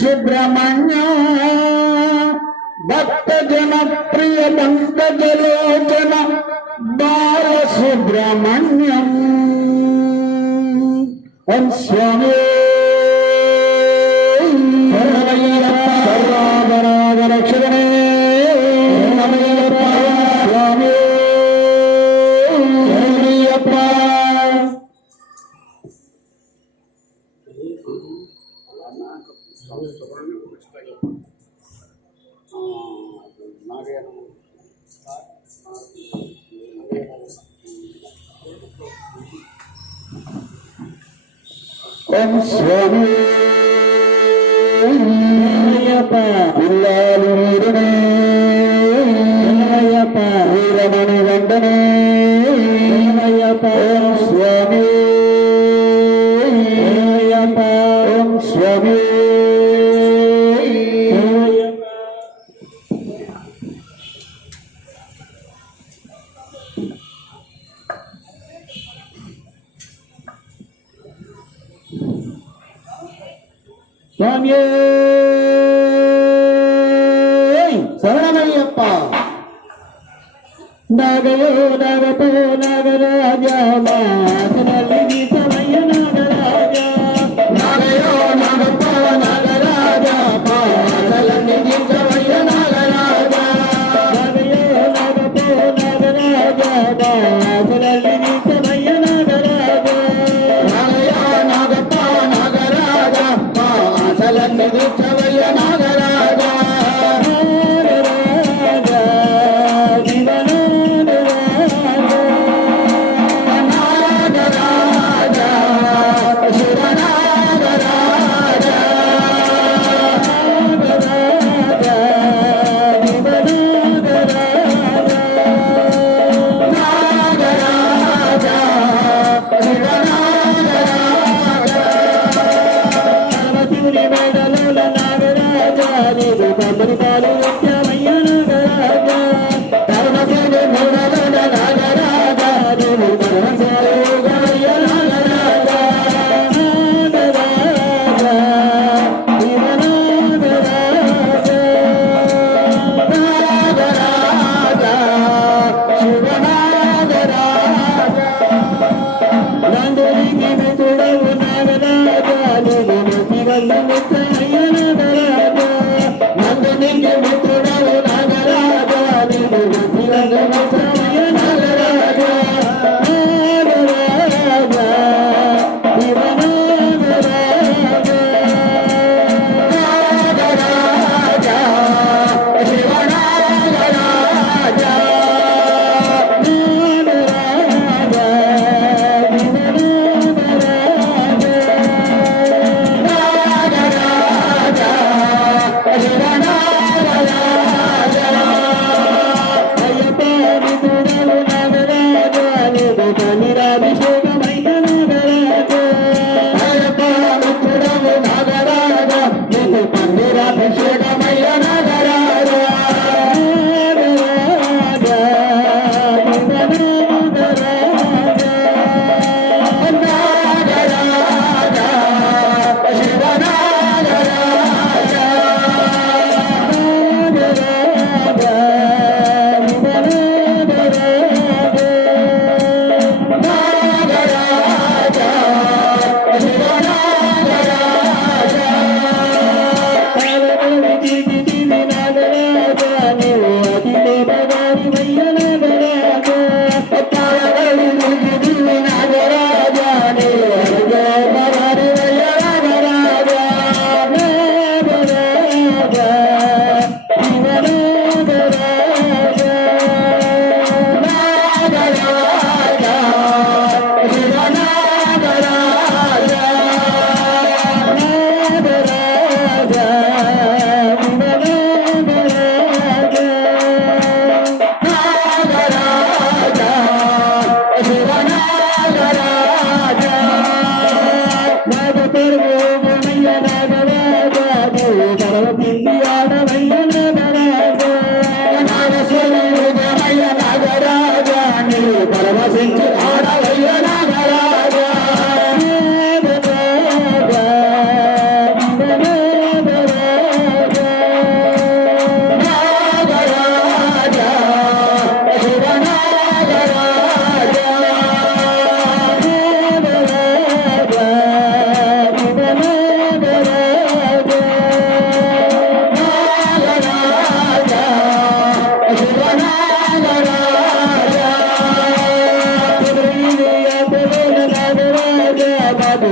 సుబ్రహ్మణ్య భక్త జన ప్రియ పంకజలోచన బాల సుబ్రహ్మణ్యం ఓం స్వామి రక్షణే స్వామి ఓం స్వామి పిల్లాలు వీరుడే వీరమణి వెంటనే ఓం స్వామి ఓం స్వామి స్వామి శరణమయ్యప్ప నాగయో నాగపో నాగరాజ మాసనల్లి సమయ నాగరాజ నాగయో నాగపో నాగరాజ మాసనల్లి సమయ నాగరాజ నాగయో నాగపో నాగరాజ మాసనల్లి సమయ నాగరాజ నాగయో నాగపో నాగరాజ మాసనల్లి సమయ నాగరాజ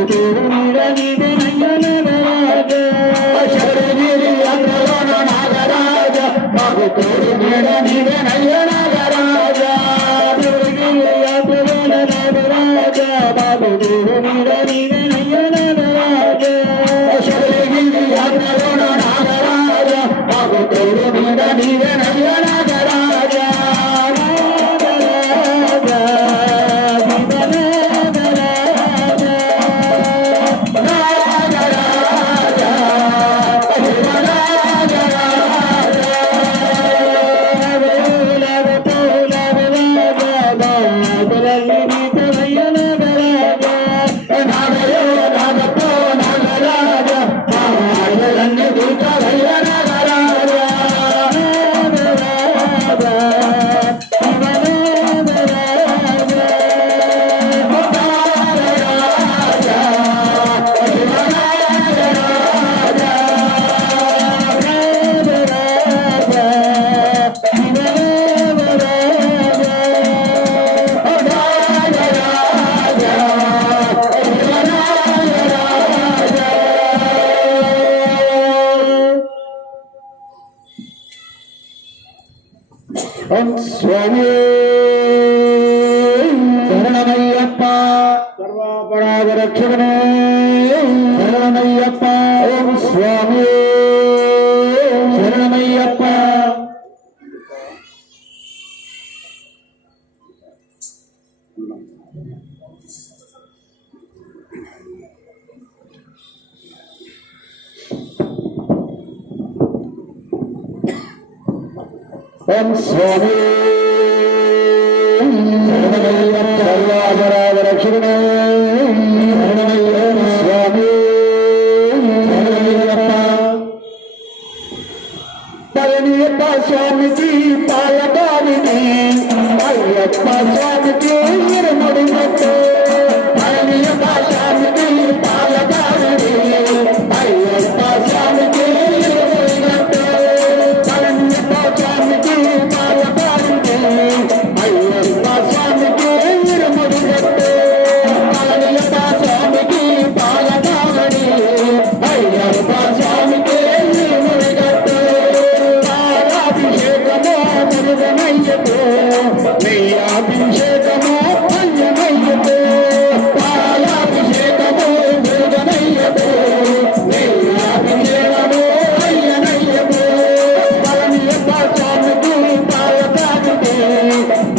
తోడు నీడ నీవెనయ్య నాగరాజా శబరిగిరి యాత్రలోన నాగరాజా మాకు తోడు నీడ నీవెనయ్య నాగరాజా శబరిగిరి యాత్రలోన నాగరాజా మాకు తోడు నీడ నీవెనయ్య నాగరాజా శబరిగిరి యాత్రలోన నాగరాజా మాకు తోడు నీడ నీవెనయ్య నాగరాజా ఓం స్వామి శరణమయ్యప్ప సర్వాపరాధ రక్షణే శరణమయ్యప్ప ఓం స్వామి శరణమయ్యప్ప ఓం స్వామి శరణమయ్యప్ప సర్వాపరాధ రక్షణే శరణమయ్యప్ప స్వామి శరణమయ్యప్ప పళనియప్ప స్వామికి పాలదారిని అయ్యప్ప స్వామికి ఇరుముడి మెట్టు పళనియప్ప స్వామికి పాలదారిని అయ్యప్ప స్వామికి ఇరుముడి మెట్టు పళనియప్ప స్వామికి పాలదారిని అయ్యప్ప స్వామికి ఇరుముడి మెట్టు పళనియప్ప స్వామికి పాలదారిని అయ్యప్ప స్వామికి ఇరుముడి మెట్టు పాలాభిషేకము మురుగనయ్యకు నెయ్యాభిషేకము అయ్యనయ్యకు పాలాభిషేకము మురుగనయ్యకు నెయ్యాభిషేకము అయ్యనయ్యకు పళనియప్ప స్వామికి పాలదారిని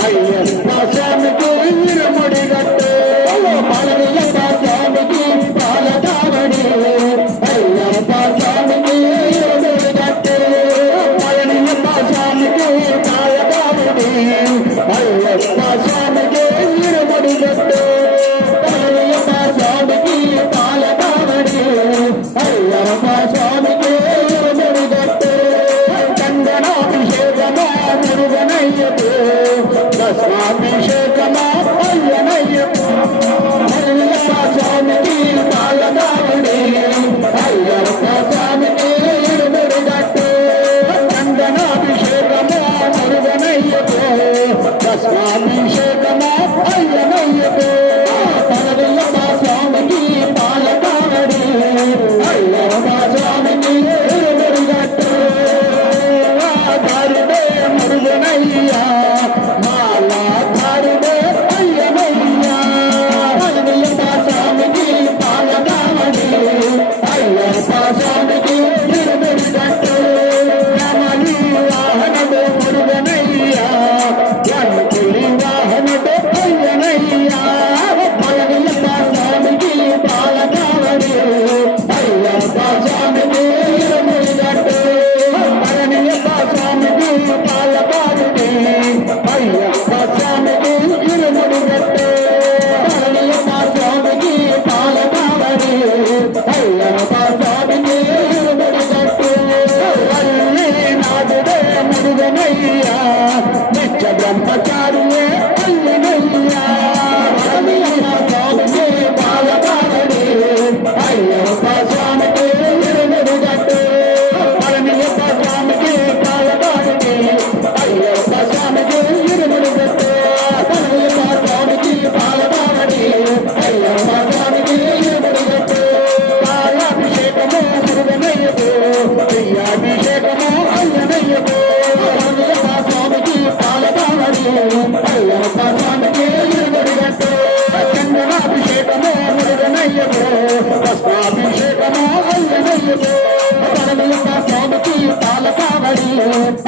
అయ్యప్ప స్వామికి ఇరుముడి గట్టు పళనియప్ప స్వామికి పాలదారిని అయ్యప్ప స్వామికి ఇరుముడి గట్టు పళనియప్ప స్వామికి పాలదారిని అయ్యప్ప స్వామికి ఇరుముడి గట్టు పళనియప్ప స్వామికి పాలదారిని అయ్యప్ప స్వామికి ఇరుముడి గట్టు చందనాభిషేకమా మురుగనయ్యకు భస్మాభిషేకమా అయ్యనయ్యకు పళనియప్ప స్వామికి పాలదారిని అయ్యప్ప స్వామికి ఇరుముడి గట్టు చందనాభిషేకమా మురుగనయ్యకు భస్మాభిషేకమా అయ్యనయ్యకు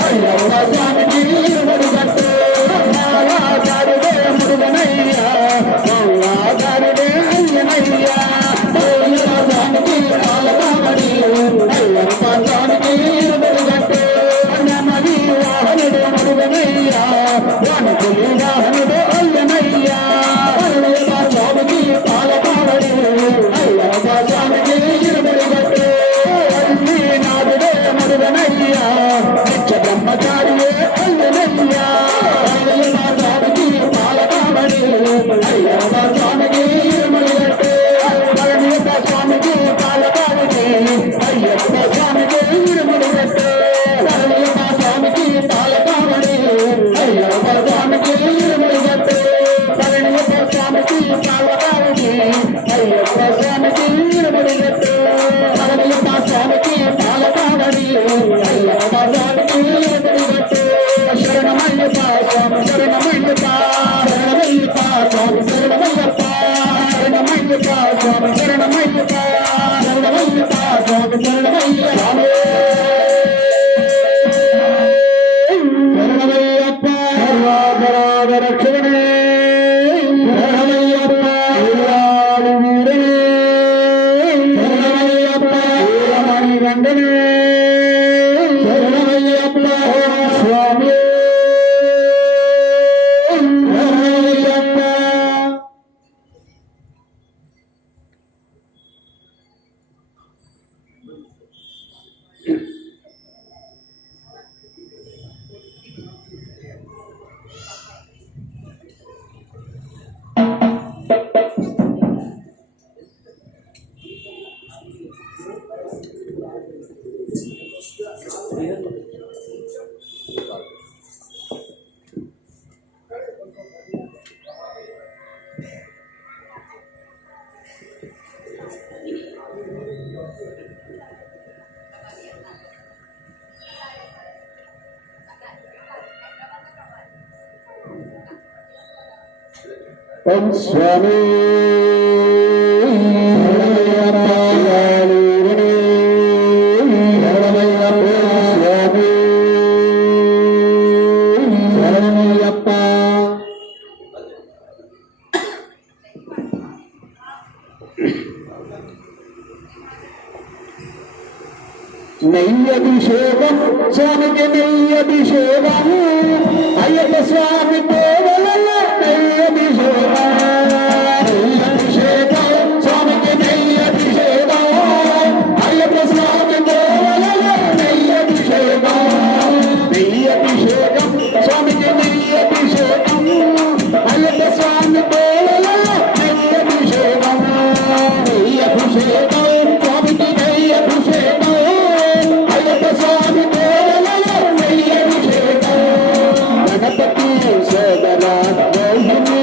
అయ్యప్ప స్వామికి ఇరుముడి గట్టు మాలాగారుడే మురుగనయ్యా మాలాగారుడే అయ్యనయ్యా స్వామికి పాలకామడి అయ్యప్ప స్వామికి ఇరుముడి గట్టు అన్నమది వాహనుడు మురుగనయ్యా వానకులి వాహనుడు అయ్యనయ్యా అయ్యప్ప స్వామికి పాలకామడి అయ్యప్ప స్వామికి ఇరుముడి గట్టు నాదుడే మురుగనయ్యా నిత్య బ్రహ్మచారియే అయ్యనయ్యా అయ్యప్ప స్వామికి పాలకామడి అయ్యప్ప స్వామికి ఇరుముడి గట్టు అయ్యప్ప స్వామికి పాలకామడి అయ్యప్ప స్వామికి ఇరుముడి గట్టు అయ్యప్ప స్వామికి పాలకామడి అయ్యప్ప స్వామికి ఇరుముడి గట్టు అయ్యప్ప స్వామికి పాలకామడి అయ్యప్ప స్వామికి ఇరుముడి గట్టు అయ్యప్ప స్వామికి పాలకామడి అయ్యప్ప స్వామికి ఇరుముడి గట్టు శరణమయ్యప్ప స్వామి శరణమయ్యప్ప శరణమయ్యప్ప స్వామి శరణమయ్యప్ప శరణమయ్యప్ప స్వామి శరణమయ్యప్ప శరణమయ్యప్ప స్వామి శరణమయ్యప్ప శరణమయ్యప్ప రక్షణే శరణమయ్యప్ప వీరనే శరణమయ్యప్ప వీరమణి రంగనే శరణమయ్యప్ప స్వామి శరణమయ్యప్ప ఓం స్వామి శరణమయ్యప్ప నెయ్యభిషేకం స్వామికి నెయ్యభిషేకం అయ్యప్ప స్వామి దేవలలో నెయ్యభిషేకం నెయ్యభిషేకం స్వామికి నెయ్యభిషేకం అయ్యప్ప స్వామి దేవలలో నెయ్యభిషేకం నెయ్యభిషేకం స్వామికి నెయ్యభిషేకం అయ్యప్ప స్వామి దేవలలో నెయ్యభిషేకం నెయ్యభిషేకం స్వామికి నెయ్యభిషేకం అయ్యప్ప స్వామి దేవలలో నెయ్యభిషేకం గణపతి సోదరా మోహిని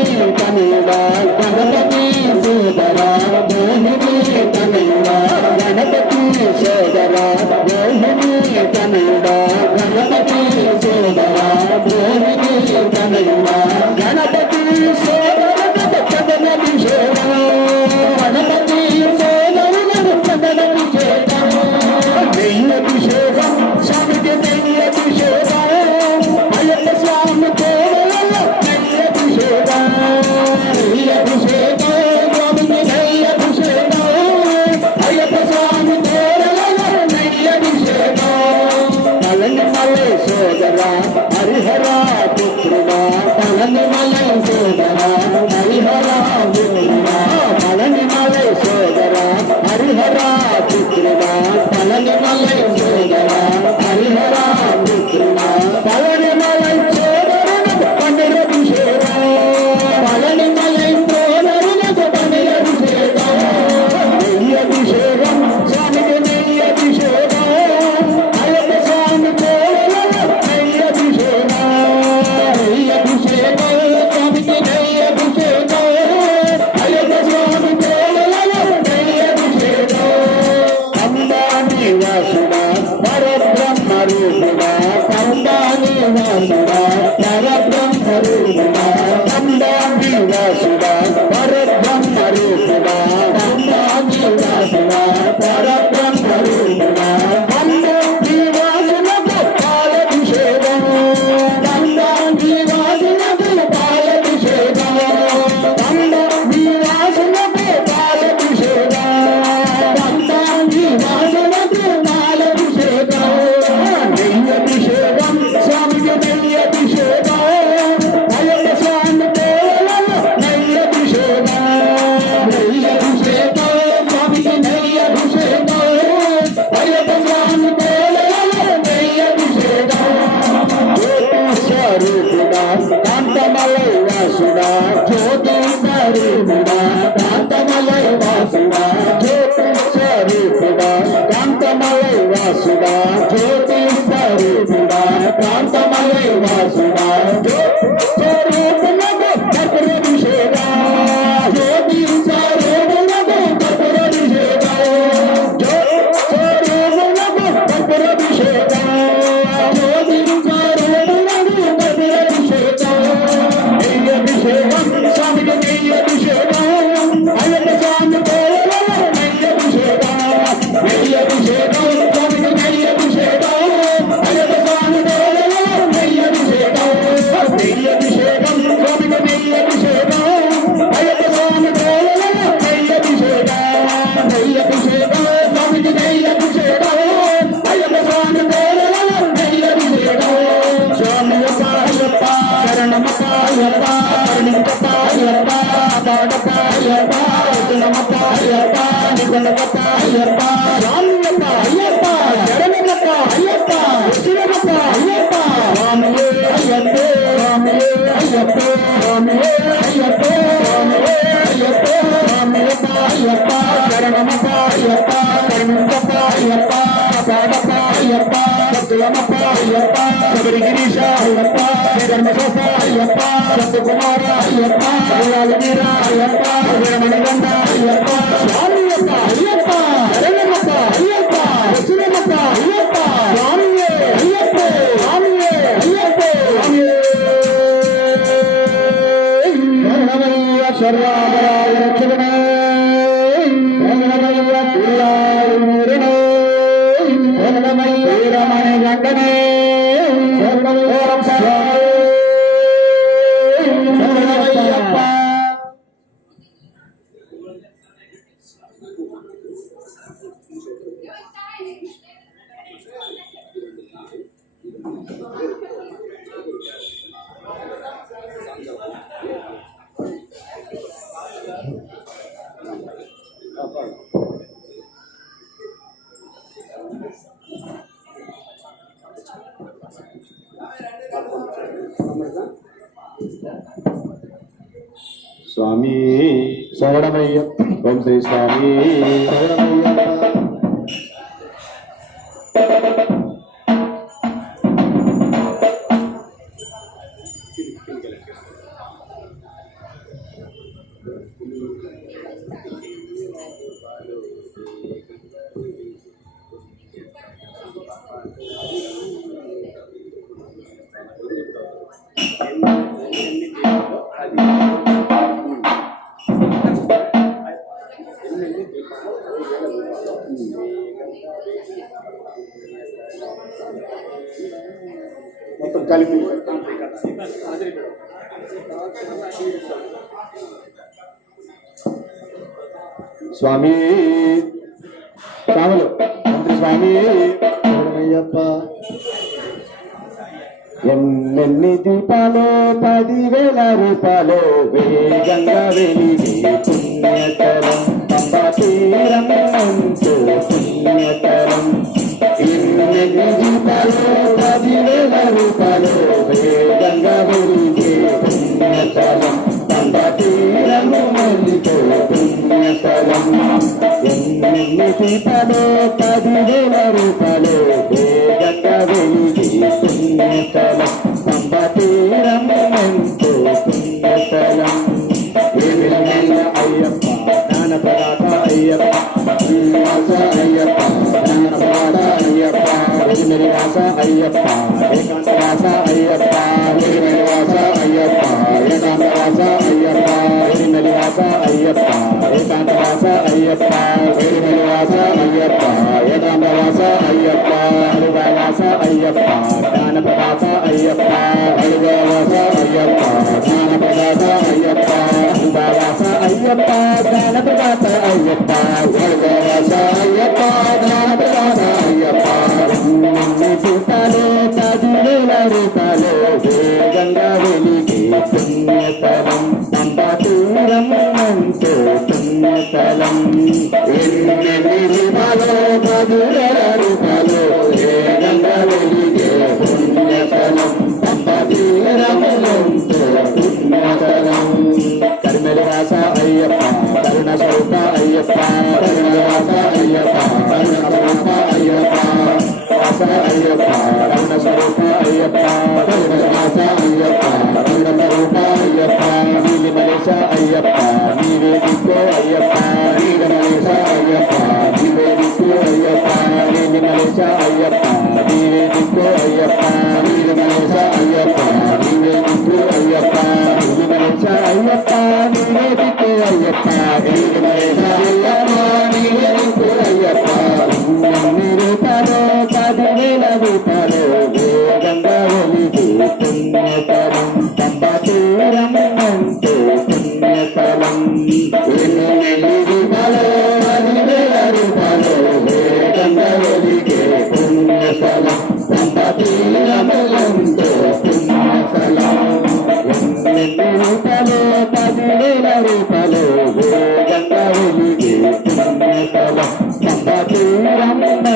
స్వరూపుడా కాంతమలై వాసుడా జ్యోతి స్వరూపుడా కాంతమలై వాసుడా జ్యోతి స్వరూపుడా కాంతమలై వాసుడా స్వరూపునకు కర్పూరాభిషేకా జ్యోతి స్వరూపునకు కర్పూరాభిషేకా స్వరూపునకు కర్పూరాభిషేకా జ్యోతి స్వరూపునకు కర్పూరాభిషేకా నెయ్యభిషేకం స్వామికి నెయ్యభిషేకం అయ్యప్ప స్వామి పేరులో నెయ్యభిషేకం నెయ్యభిషేకం స్వామికి నెయ్యభిషేకం అయ్యప్ప స్వామి పేరులో నెయ్యభిషేకం నెయ్యభిషేకం స్వామికి నెయ్యభిషేకం అయ్యప్ప స్వామి పేరులో నెయ్యభిషేకం నెయ్యభిషేకం స్వామికి నెయ్యభిషేకం అయ్యప్ప స్వామి పేరులో నెయ్యభిషేకం స్వామియప్ప అయ్యప్ప శరణమప్ప అయ్యప్ప నింపప్ప అయ్యప్ప పాడప్ప అయ్యప్ప వచనమప్ప అయ్యప్ప నిగుణమప్ప అయ్యప్ప స్వామియప్ప అయ్యప్ప శరణమప్ప అయ్యప్ప వచనమప్ప అయ్యప్ప స్వామియే అయ్యప్ప స్వామియే అయ్యప్ప స్వామియే అయ్యప్ప స్వామియే అయ్యప్ప స్వామియప్ప అయ్యప్ప శరణమప్ప అయ్యప్ప కరుణమప్ప అయ్యప్ప పాడప్ప అయ్యప్ప సత్తులమప్ప అయ్యప్ప శబరిగిరీశ అయ్యప్ప ధర్మశాస్త్ర అయ్యప్ప సత్తుకుమార అయ్యప్ప వీర అయ్యప్ప వీరమణిగండ అయ్యప్ప స్వామియప్ప అయ్యప్ప శరణమప్ప అయ్యప్ప వచనమప్ప అయ్యప్ప స్వామియే అయ్యప్ప స్వామియే అయ్యప్ప స్వామియే శరణమయ్య శర్వామరాయ రక్షణమే శరణమయ్య పిల్లాడు నీరునే శరణమయ్య వీరమణిగండనే స్వామి శరణమయ్య ఓం శ్రీ స్వామి శరణమయ్య మొత్తం కలిపి స్వామి స్వాములు మంత్రి స్వామి శరణమయ్యప్ప ఎన్నెన్ని దీపాలు 10,000 రూపాయలు వేగంగా వెలిగి పుణ్యకరం పంబా తీరం మంచు పుణ్యకరం ఎన్నెన్ని దీపాలు 10,000 రూపాయలు వేగంగా వెలిగి పుణ్యకరం పంబా తీరం మంచు పుణ్యకరం ఎన్నెన్ని దీపాలు 10,000 రూపాయలు వేగంగా వెలిగి పుణ్యకలం పంబా తీరం మంచు పుణ్యకలం అయ్యప్ప జ్ఞానప్రదాత అయ్యప్ప శ్రీనివాస అయ్యప్ప జ్ఞానప్రదాత అయ్యప్ప వెలిమిరివాస అయ్యప్ప ఏకాంతవాస అయ్యప్ప వెలిమిరివాస అయ్యప్ప ఏకాంతవాస అయ్యప్ప వెలిమిరివాస అయ్యప్ప ఏకాంతవాస అయ్యప్ప వెలిమిరివాస అయ్యప్ప ఏకాంతవాస అయ్యప్ప అరువాస అయ్యప్ప జ్ఞానప్రదాత అయ్యప్ప అరువాస అయ్యప్ప జ్ఞానప్రదాత అయ్యప్ప అరువాస అయ్యప్ప జ్ఞానప్రదాత అయ్యప్ప అరువాస అయ్యప్ప జ్ఞానప్రదాత అయ్యప్ప సీతాలు 10,000 రూపాయలు వేగంగా వెలిగి పుణ్యకరం పంబా తీరం మంచు పుణ్యకలం ఎన్నెన్ని దీపాలు 10,000 రూపాయలు వేగంగా వెలిగే పుణ్యకలం పంబా తీరం మంచు పుణ్యకలం కరిమెలుగా పంబవాస అయ్యప్ప కరుణ స్వరూప అయ్యప్ప కరుణవాస అయ్యప్ప కరుణ స్వరూప అయ్యప్ప వాస అయ్యప్ప కరుణ స్వరూప అయ్యప్ప కరుణవాస అయ్యప్ప కరుణ స్వరూప అయ్యప్ప నీలి మలేశ అయ్యప్ప నీవే దిక్కు అయ్యప్ప నీల మలేశ అయ్యప్ప నీవే దిక్కు అయ్యప్ప నీలి మలేశ అయ్యప్ప నీవే దిక్కు అయ్యప్ప నీల మలేశ అయ్యప్ప నీవే దిక్కు అయ్యప్ప నీలి మలేశ అయ్యప్ప నీవే దిక్కు అయ్యప్ప నీలి మలేశ అయ్యప్ప నీవే దిక్కు అయ్యప్ప అన్ని రూపాలు 10,000 రూపాలు వేగంగా ఒలికి పుణ్యతరం పంబతీరం అంటే పుణ్యతలం ఎన్ని రూపాలు 10,000 రూపాలు వేగంగా ఒలికే పుణ్యతలం పంబతీరం అంటే పుణ్యతలం ఎన్ని రూపాలు 10,000 రూపాలు వేగంగా ఒలికే పుణ్యతలం పంబతీరం అంటే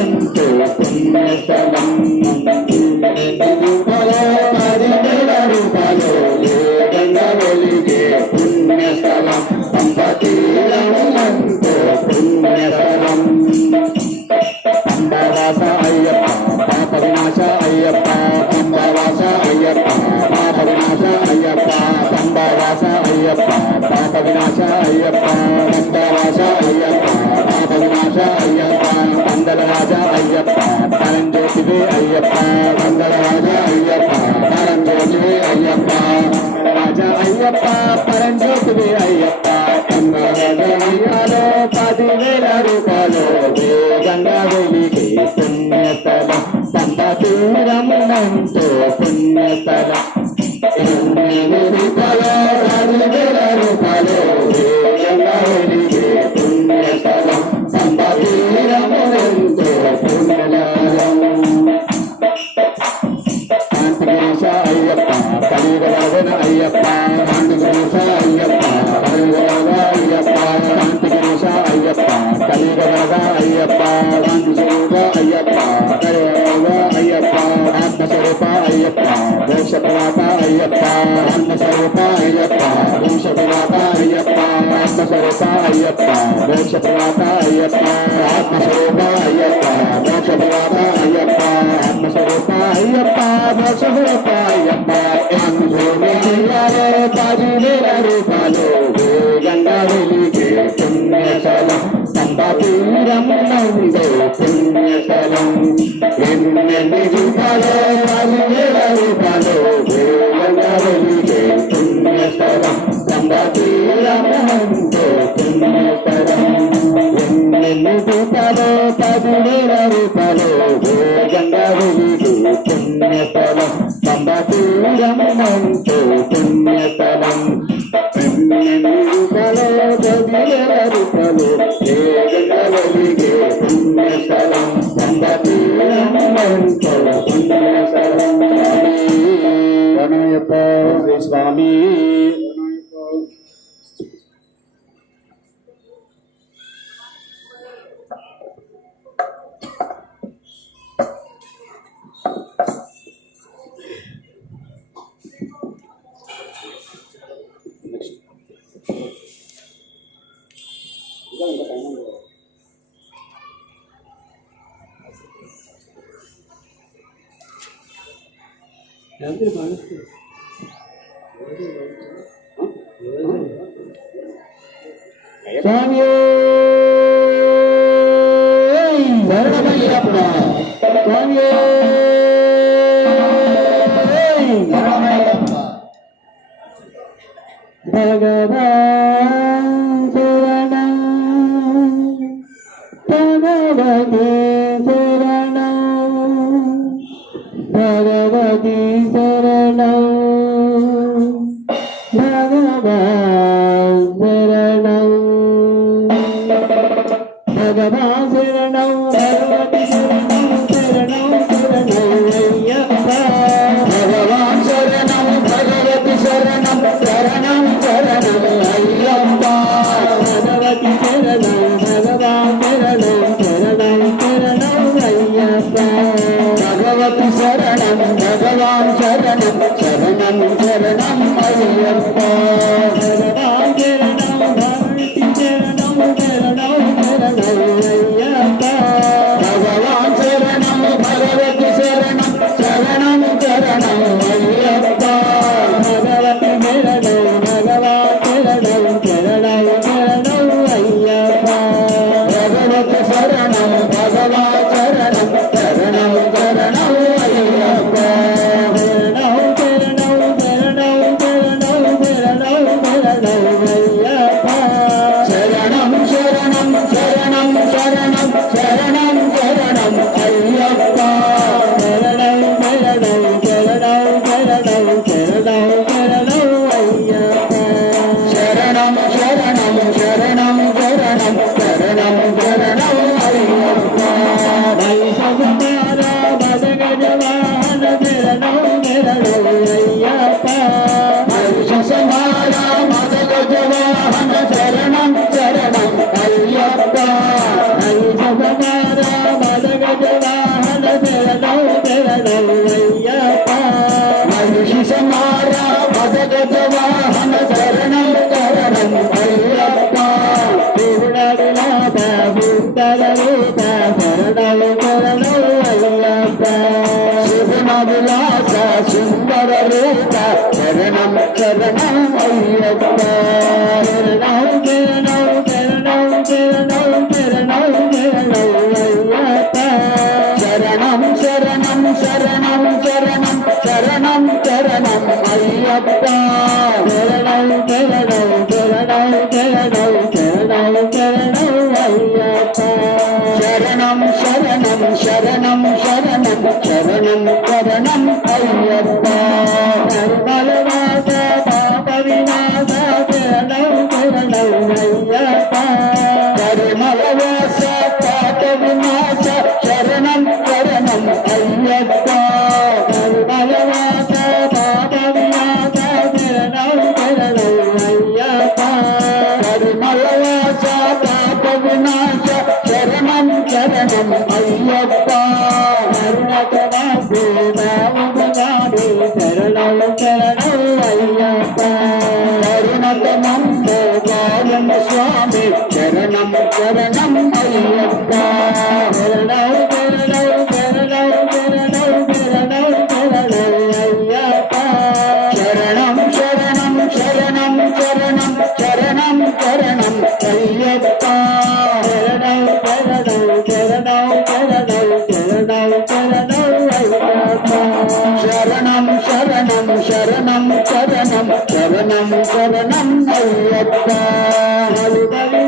పుణ్యతలం రూపాలు 10,000 రూపాలు వేగంగా ఒలిగే పుణ్యస్థలం పంబతీరం అంటే పుణ్యస్థలం పంబవాస అయ్యప్ప పాప వినాశ అయ్యప్ప పంబవాస అయ్యప్ప పాప వినాశ అయ్యప్ప పంబవాస అయ్యప్ప పాప వినాశ అయ్యప్ప పంబవాస అయ్యప్ప పాప వినాశ అయ్యప్ప పందల రాజా అయ్యప్ప పరంజ్యోతివే అయ్యప్ప పందల రాజా అయ్యప్ప పరంజ్యోతివే అయ్యప్ప రాజా అయ్యప్ప పరంజ్యోతివే అయ్యప్ప అయ్యాలో 10,000 రూపాయలు వేగంగా వెలిగే పుణ్యతలం పంబతీరం అంటే పుణ్యతలం ఎన్ని రూపాయలు 10,000 రూపాయలు వేగంగా వెలిగే పుణ్యతలం పంబతీరం అంటే పుణ్యతలం కాంతిగిరీశ అయ్యప్ప కలిగరాజన అయ్యప్ప కాంతిగిరీశ అయ్యప్ప కలిగరాజ అయ్యప్ప కాంతిగిరీశ అయ్యప్ప కలిగరాజ అయ్యప్ప కాంతిస్వరూప అయ్యప్ప కలిగరాజ అయ్యప్ప ఆత్మస్వరూప అయ్యప్ప మోక్షప్రదాత అయ్యప్ప ఆత్మస్వరూప అయ్యప్ప మోక్షప్రదాత అయ్యప్ప ఆత్మస్వరూప అయ్యప్ప మోక్షప్రదాత అయ్యప్ప ఆత్మస్వరూప అయ్యప్ప మోక్షప్రదాత అయ్యప్ప ఆత్మస్వరూప అయ్యప్ప మోక్షప్రదాత అయ్యప్ప అయ్యాలో 10,000 రూపాయలు వేగంగా వెలిగే పుణ్యతలం పంబతీరం అంటే పుణ్యతలం ఎన్ని రూపాయలు 10,000 రూపాయలు వేగంగా వెలిగే పుణ్యతలం పంబతీరం అంటే పుణ్యతలం ఎన్ని రూపాయలు 10,000 రూపాయలు వేగంగా వెలిగే పుణ్యతలం పంబతీరం అంటే పుణ్యతలం ఎన్ని రూపాయలు 10,000 రూపాయలు వేగంగా వెలిగే పుణ్యతలం పంబతీరం అంటే పుణ్యతలం గణయప్ప శ్రీ స్వామి స్వామి శరణమయ్యప్ప స్వామి శరణమయ్యప్ప భగవాన్ శరణం భగవతి శరణం భగవతి శరణం భగవాన్ శరణం భగవాన్ శరణం భగవతి శరణం శరణం శరణం అయ్యప్ప భగవాన్ శరణం భగవతి శరణం శరణం శరణం అయ్యప్ప భగవతి శరణం భగవాన్ శరణం శరణం శరణం అయ్యప్ప భగవతి శరణం భగవాన్ శరణం శరణం శరణం అయ్యప్ప భగవాన్ శరణం అయ్యప్ప పరిమళవాస పాప వినాశ శరణం శరణం అయ్యప్ప పరిమళవాస పాప వినాశ శరణం శరణం అయ్యప్ప పరిమళవాస పాప వినాశ శరణం శరణం అయ్యప్ప కరుణకరాసు బావుగాని శరణం శరణం అయ్యప్ప కరుణతమంబో గాయం స్వామి శరణం శరణం అయ్యప్ప శరణం శరణం శరణం శరణం శరణం శరణం అయ్యప్ప శరణం శరణం శరణం శరణం శరణం శరణం అయ్యప్ప శరణం శరణం శరణం శరణం శరణం శరణం అయ్యప్ప శరణం శరణం శరణం శరణం శరణం శరణం అయ్యప్ప నలుగది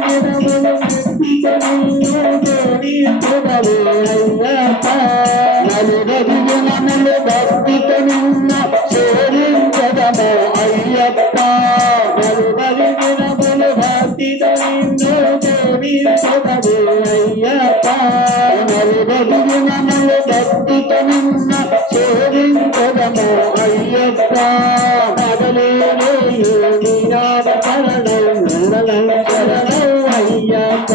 జనములు భక్తితో నిన్న సేవించదము అయ్యప్ప నలుగది దినములు భక్తితో నిన్ను సేవించదము అయ్యప్ప నలుగది జనములు భక్తితో నిన్న సేవించదము అయ్యప్ప పగలేని నీనాద శరణం శరణం శరణం అయ్యప్ప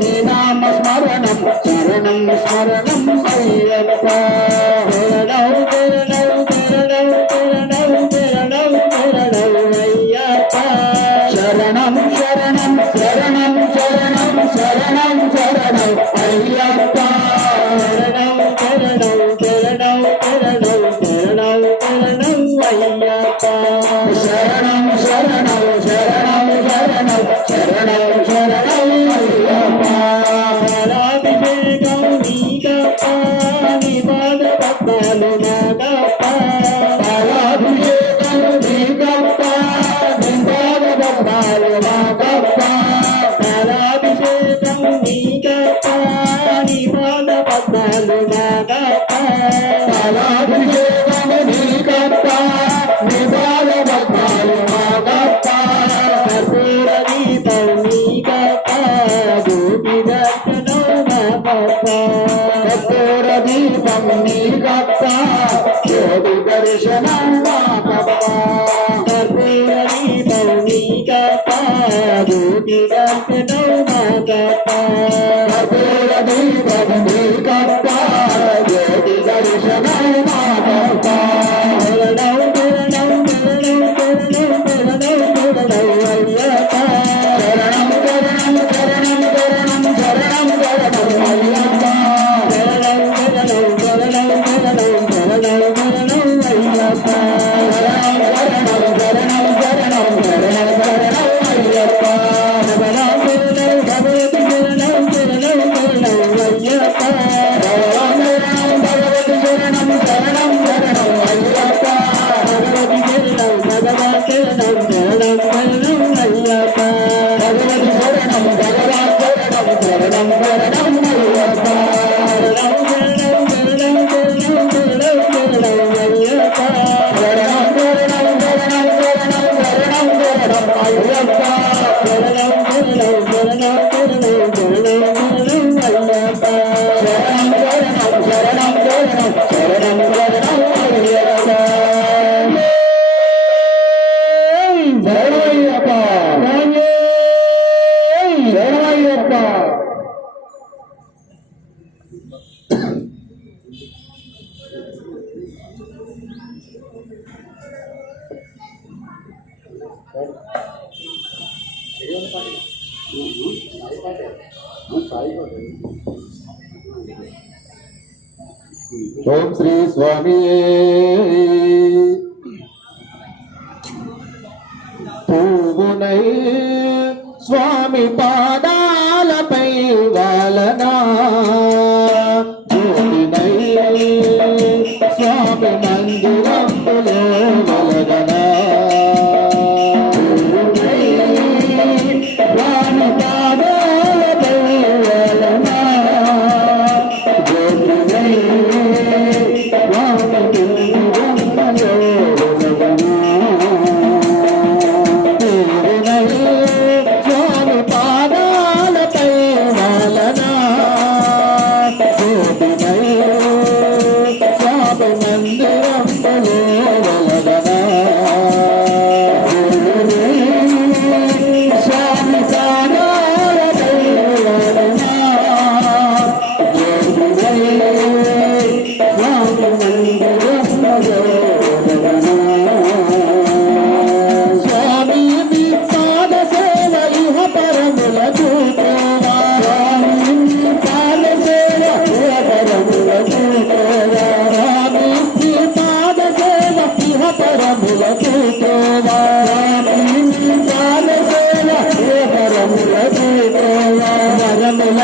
నీ నామ స్మరణం శరణం శరణం అయ్యప్ప శరణం శరణం శరణం శరణం శరణం శరణం అయ్యప్ప శరణం శరణం శరణం శరణం శరణం శరణం అయ్యప్ప శరణం శరణం శరణం శరణం శరణం శరణం అయ్యప్ప శరణం శరణం శరణం శరణం శరణం శరణం అయ్యప్ప పాలాభిషేకం నీకప్ప నివాద పద్మాలు నాగప్ప పాలాభిషేకం నీకప్ప నింపాద భక్తాలు నాగప్ప పాలాభిషేకం నీకప్ప నివాద పద్మాలు నాగప్ప పాలాభిషేకం నీకప్ప నింపాద భక్తాలు నాగప్ప కర్పూర దీపం నీకప్ప జ్యోతి దర్శనం నాగప్ప కర్పూర దీపం నీకప్ప జ్యోతి దర్శనం నాగప్ప కర్పూర దీపం నీకప్ప జ్యోతి దర్శనం నాగప్ప కర్పూర దీపం నీకప్ప జ్యోతి దర్శనం నాగప్ప శరణం శరణం శరణం శరణం శరణం శరణం అయ్యప్ప శరణం శరణం శరణం శరణం శరణం శరణం అయ్యప్ప శరణం శరణం శరణం శరణం శరణం శరణం అయ్యప్ప శరణం శరణం శరణం శరణం శరణం శరణం అయ్యప్ప శరణం శరణం భగవతి శరణం శరణం శరణం అయ్యప్ప భగవతి శరణం శరణం శరణం అయ్యప్ప భగవతి శరణం భగవాన్ శరణం శరణం శరణం అయ్యప్ప భగవతి శరణం భగవాన్ శరణం శరణం శరణం అయ్యప్ప శరణం శరణం శరణం శరణం శరణం శరణం అయ్యప్ప శరణం శరణం శరణం శరణం శరణం శరణం అయ్యప్ప శరణం శరణం శరణం శరణం శరణం శరణం అయ్యప్ప శరణం శరణం శరణం శరణం శరణం శరణం అయ్యప్ప శరణమయ్యప్ప శరణమయ్యప్ప ఓం శ్రీ స్వామి పువ్వునై స్వామి పాదాలపై వాలనా జ్యోతినై స్వామి మందిరములో వలగనా పువ్వునై స్వామి పాదాలపై వాలనా జ్యోతినై స్వామి మందిరములో వలగనా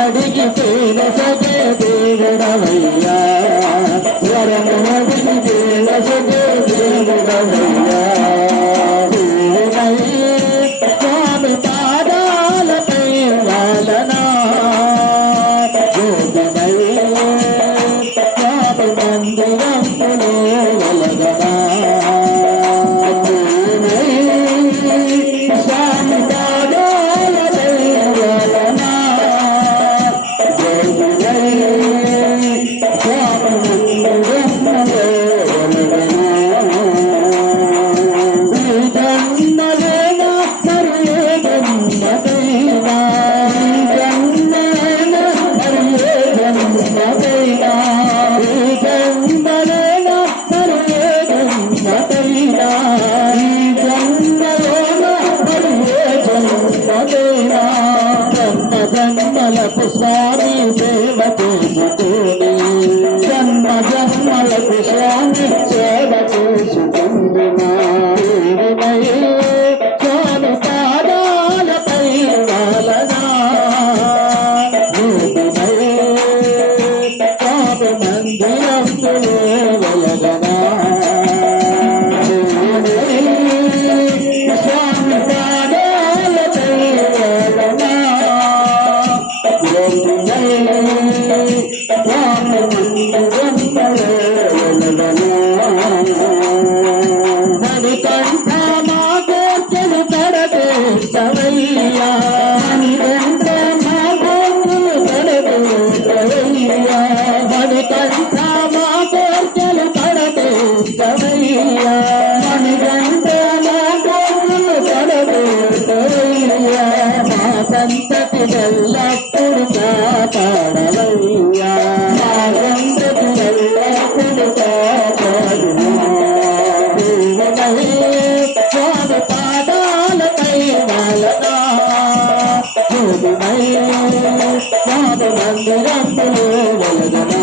అడిగితే నొసగే దేవుడవయ్యా వరము అడిగితే నొసగే దేవుడవయ్యా స్వామి పాదాలపై వాలనా జ్యోతినై స్వామి మందిరంలో వెలగనా స్వామి పాదాలపై వాలనా జ్యోతినై స్వామి మందిరంలో జన్మలకు స్వామి సేవ చేసుకుని జన్మ జన్మలకు స్వామి సేవ చేసుకుంది స్వామి పాదాలపై వాలనా స్వామి మందిరంలో వెలగనా స్వామి పాదాలపై వాలనా మణికంఠ మా కోర్కెలు కడదేశవయ్యా మణికంఠ మా కోర్కెలు కడదేశవయ్యా మణికంఠ మా కోర్కెలు కడదేశవయ్యా మణికంఠ మా కోర్కెలు కడదేశవయ్యా మా సంతతి ఎల్లప్పుడు కాపాడవయ్యా మా సంతతి ఎల్లప్పుడు కాపాడువా స్వామి పాదాలపై వాలనా జ్యోతిమై స్వామి మందిరంలో వెలగనా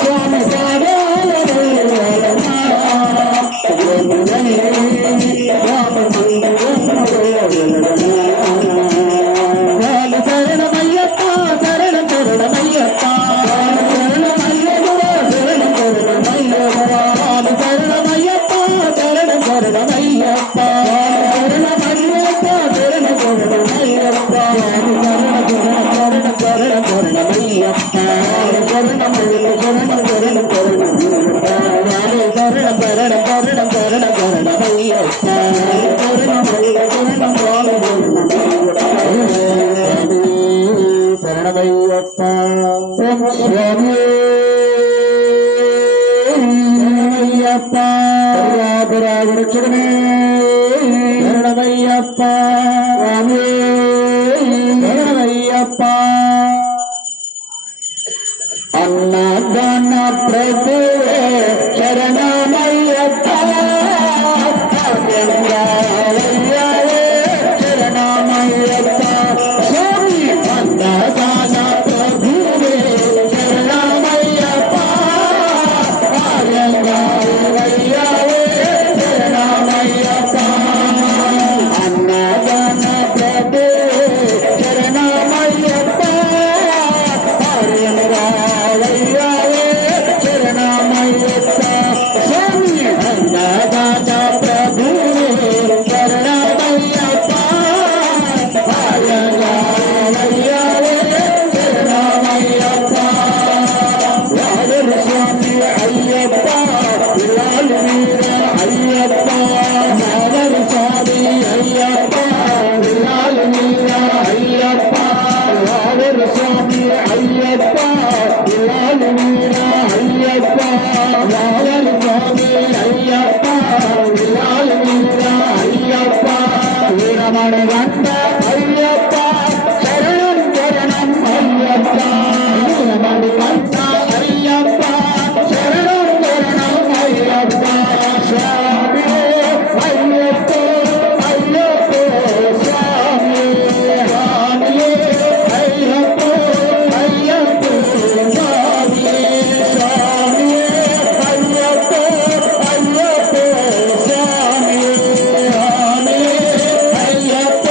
స్వామి పాదాలపై వాలనా జ్యోతిమై స్వామి మందిరంలో వెలగనా శరణమయ్యప్ప శరణం శరణమయ్యప్ప శరణమయ్యప్ప శరణం శరణమయ్యప్ప శరణమయ్యప్ప శరణం శరణమయ్యప్ప శరణం శరణమయ్యప్ప శరణం శరణం శరణం శరణమయ్యప్ప శరణమయ్యప్ప స్వామి శరణమయ్యప్ప పర్యాపరాజరక్షణమే శరణమయ్యప్ప స్వామి శరణమయ్యప్ప అన్నదాన ప్రభువే శరణమయ్యప్ప శరణమయ్యప్ప స్వామి అన్నదాన ప్రభువే శరణమయ్యప్ప శరణమయ్యప్ప అన్నదాన ప్రభువే శరణమయ్యప్ప శరణమయ్యప్ప స్వామి అన్నదాన ప్రభువే శరణమయ్యప్ప శరణమయ్యప్ప వాడరు స్వామి అయ్యప్ప పిల్లాలు మీద అయ్యప్ప వాడరు స్వామి అయ్యప్ప పిల్లాలు మీద అయ్యప్ప వాడరు స్వామి అయ్యప్ప పిల్లాలు మీద అయ్యప్ప వాడరు స్వామి అయ్యప్ప పిల్లాలు మీద అయ్యప్ప వీరమణ గంట అయ్యప్ప శరణం శరణం అయ్యప్ప వీరమణ గంట అయ్యప్ప శరణం శరణం అయ్యప్ప స్వామి అయ్యప్ప అయ్యప్ప స్వామి స్వామి అయ్యప్ప అయ్యప్ప స్వామి స్వామి అయ్యప్ప అయ్యప్ప స్వామి స్వామి అయ్యప్ప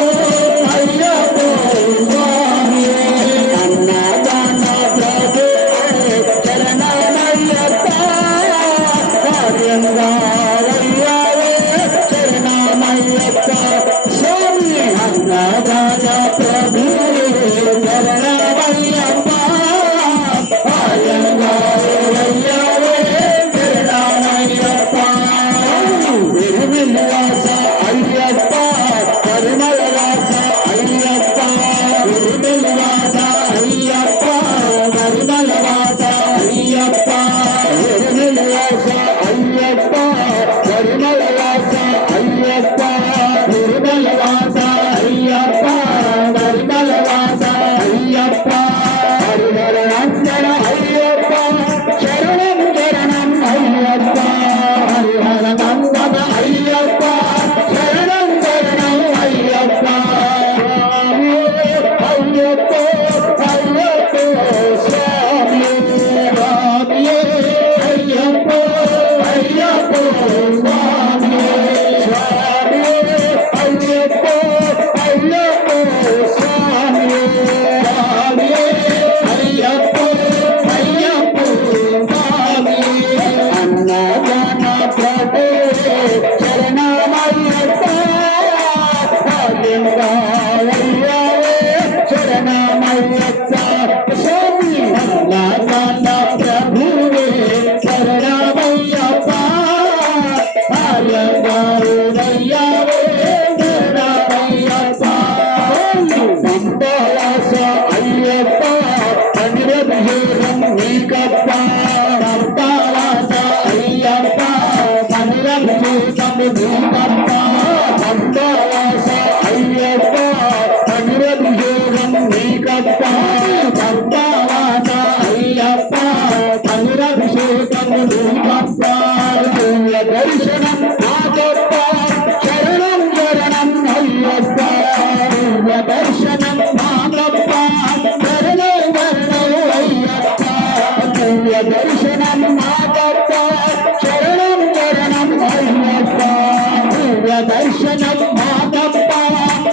దర్శనం మాకప్ప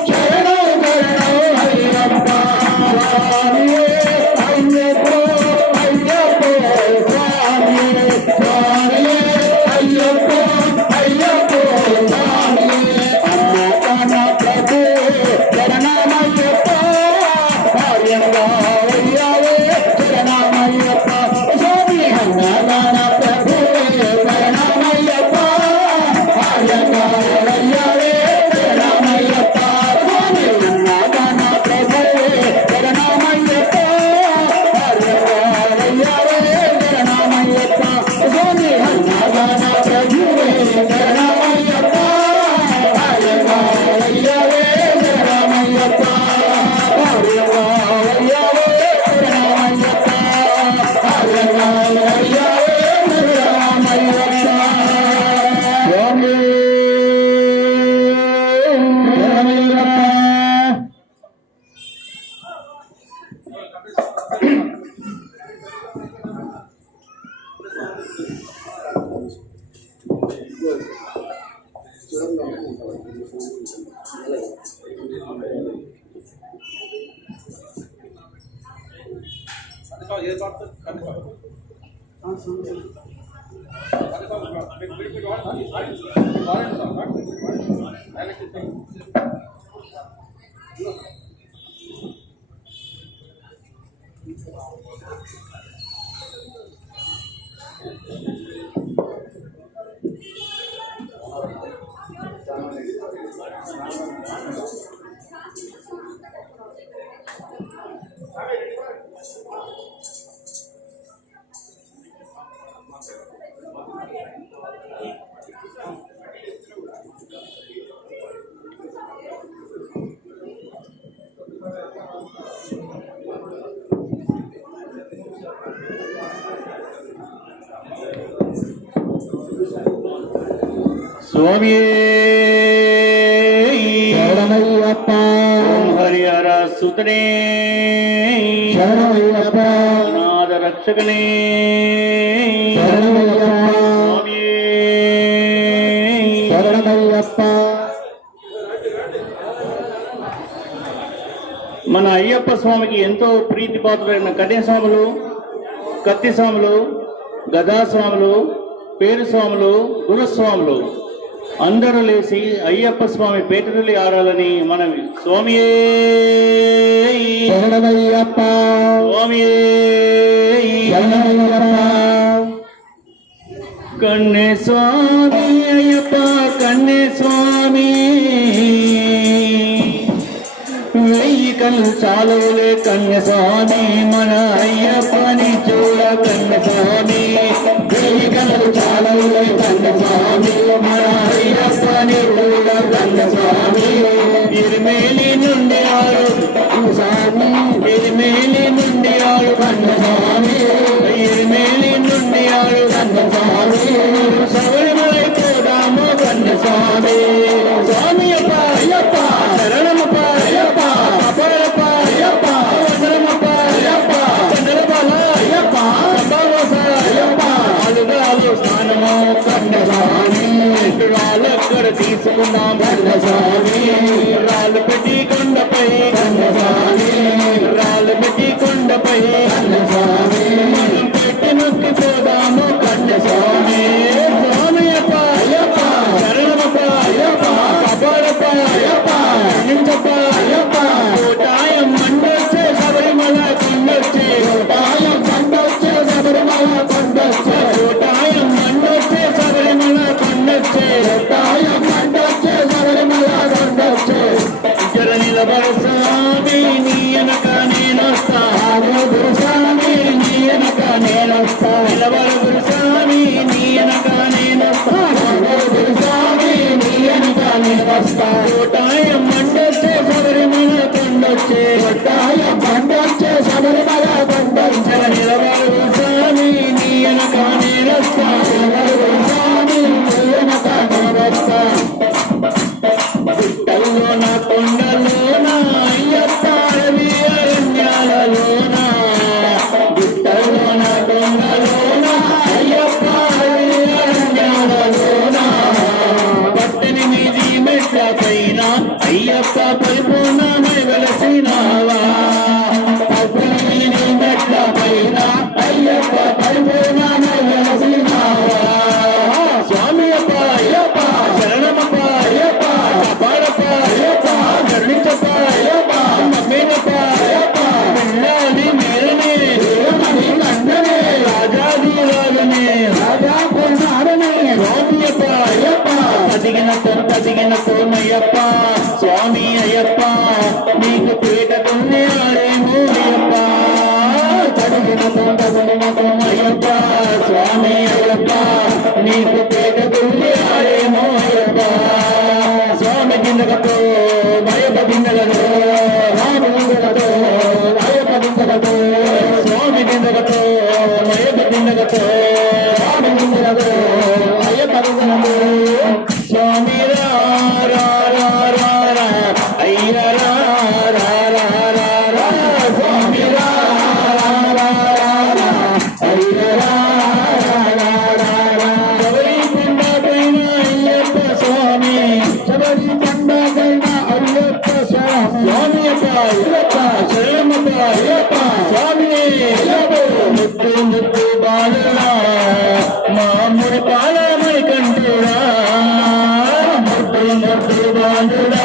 శరణం శరణం అయ్యప్ప స్వామియే అయ్యప్ప అయ్యప్ప స్వామియే స్వామియే అయ్యప్ప అయ్యప్ప స్వామియే అన్నదాన ప్రభు శరణమయ్యప్ప కార్యంగా అయ్యావే శరణమయ్యప్ప స్వామి అన్నదాన ప్రభు శరణమయ్యప్ప కార్యంగా అయ్యావే శరణమయ్యప్ప స్వామి అన్నదాన ప్రభు శరణమయ్యప్ప కార్యంగా అయ్యావే శరణమయ్యప్ప స్వామి అన్నదాన ప్రభు శరణమయ్యప్ప కార్యంగా అయ్యావే శరణమయ్యప్ప కార్యంగా అయ్యావే శరణమయ్యప్ప కార్యంగా అయ్యావే శరణమయ్యప్ప స్వామి స్వామియే శరణమయ్యప్ప హరిహర సుతనే శరణమయ్యప్ప నాద రక్షకనే శరణమయ్యప్ప స్వామియే శరణమయ్యప్ప మన అయ్యప్ప స్వామికి ఎంతో ప్రీతిపాత్రులైన కన్యాస్వాములు, కత్తిస్వాములు, గదాస్వాములు, పేరు స్వాములు, గురుస్వాములు అందరూ లేచి అయ్యప్ప స్వామి పేటరులి ఆడాలని మనవి. స్వామియే శరణమయ్యప్ప స్వామియే శరణమయ్యప్ప కన్నే స్వామి అయ్యప్ప కన్నే స్వామి వెయ్యి కళ్ళు చాలులే కన్య స్వామి మన అయ్యప్పని చూడ కన్య స్వామి వెయ్యి కళ్ళు చాలులే కన్య స్వామి మన అయ్యప్పని చూడ కన్య స్వామి ఇరిమేలి నుండి ఆడు స్వామి ఇరిమేలి నుండి ఆడు కన్య స్వామి ఇరిమేలి నుండి ఆడు కన్య స్వామి శబరిమలై పోదాము కన్య స్వామి స్వామి అప్ప అయ్యప్ప శరణమప్ప అయ్యప్ప అపరప్ప అయ్యప్ప వందనమప్ప అయ్యప్ప చంద్రబాల అయ్యప్ప సంభావస అయ్యప్ప అలుగాలు స్నానము కన్య స్వామి రాళ్ళక్కడ తీసుకున్నాం కన్య స్వామి రాళ్ళు పెట్టి కొండపై కన్య స్వామి రాళ్ళు పెట్టి కొండపై కన్య స్వామి మనం పెట్టి నొక్కి పోదాము కన్య స్వామి స్వామి అప్ప అయ్యప్ప శరణమప్ప అయ్యప్ప అపరప్ప అయ్యప్ప నించప్ప అయ్యప్ప కోటాయం మండొచ్చే శబరిమల కొండొచ్చే కోటాయం మండొచ్చే శబరిమల కొండొచ్చే కోటాయం మండొచ్చే శబరిమల కొండొచ్చే కోటాయం మండొచ్చే శబరిమల కొండొచ్చే జర నిలబడు స్వామి నీ వెనక నేనొస్తా గురుస్వామి నీ వెనక నేనొస్తా నిలబడు గురుస్వామి నీ వెనక నేనొస్తా గురుస్వామి నీ వెనక నేనొస్తా కోటాయం మండొచ్చే శబరిమల కొండొచ్చే కోటాయం మండొచ్చే శబరిమల కొండొచ్చే నిలబడు స్వామి నీ వెనక నేనొస్తా స్వామి నీ వెనక నేనొస్తా గుట్టల్లోన కొండలోన అయ్యప్ప అడవి అరణ్యాలలోన గుట్టల్లోన కొండలోన అయ్యప్ప అడవి అరణ్యాలలోన పట్టని మీది పైన అయ్యప్ప పరిపూర్ణమై వెలసినావా పద్మిని మెట్ల పైన అయ్యప్ప పరిపూర్ణమై వెలసినావా స్వామి అప్ప అయ్యప్ప శరణమప్ప అయ్యప్ప కాపాడప్ప అయ్యప్ప కరుణించప్ప అయ్యప్ప మమ్మేనప్ప అయ్యప్ప వెళ్ళాలి మేరనే నందనే రాజాది రాగనే రాజా కొన్నాడనే స్వామి అప్ప అయ్యప్ప పదిగిన తోమయ్యప్ప స్వామి అయ్యప్ప నీకు పీట కొన్నేమో అయ్యప్ప పదిగిన తోమయ్యప్ప స్వామి అయ్యప్ప నీకు పీట కొన్నేమో అయ్యప్ప స్వామి దిందగతో భయప దిందగతో రాము దిందగతో భయప దిందగతో స్వామి దిందగతో భయప దిందగతో రాము దిందగతో భయప దిందగతో స్వామి రా రా రా రా రా అయ్య రా రా రా రా రా స్వామి రా రా రా రా రా అయ్య రా రా రా రా రా శబరి కొండ పైన అయ్యప్ప స్వామి శబరి కొండ పైన అయ్యప్ప స్వామి స్వామి అప్ప అయ్యప్ప శరణమప్ప అయ్యప్ప స్వామి ముద్దు ముద్దు బాలుడా మాముడి పాలమై కంటుడా ముద్దు బాలుడా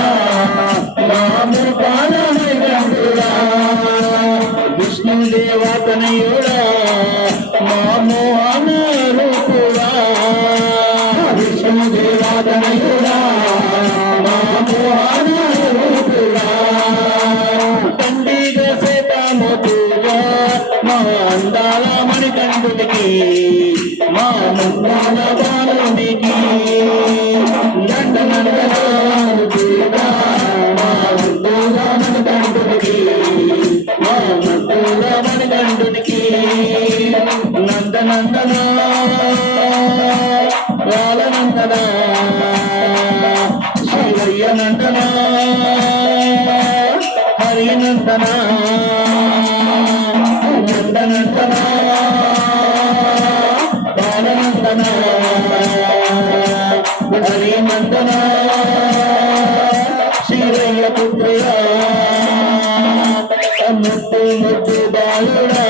మాముడి పాలమై కంటుడా విష్ణుదేవతనయుడా మా మోహన రూపుడా విష్ణుదేవతనయుడా మా మోహన రూపుడా తండ్రిగా సేతాముతుగా మా అందాల మణికంఠుడికి మా ముందాల బాలుడికి దండనందనాలుగా మా ముందుల మణికంఠుడికి మా ముందుల మణికంఠుడికి నందనందన బాలనందన శివయ్య నందన హరినందన నందనందన బాలనందన హరినందన శివయ్య పుత్రుడా ముద్దు ముద్దు బాలుడా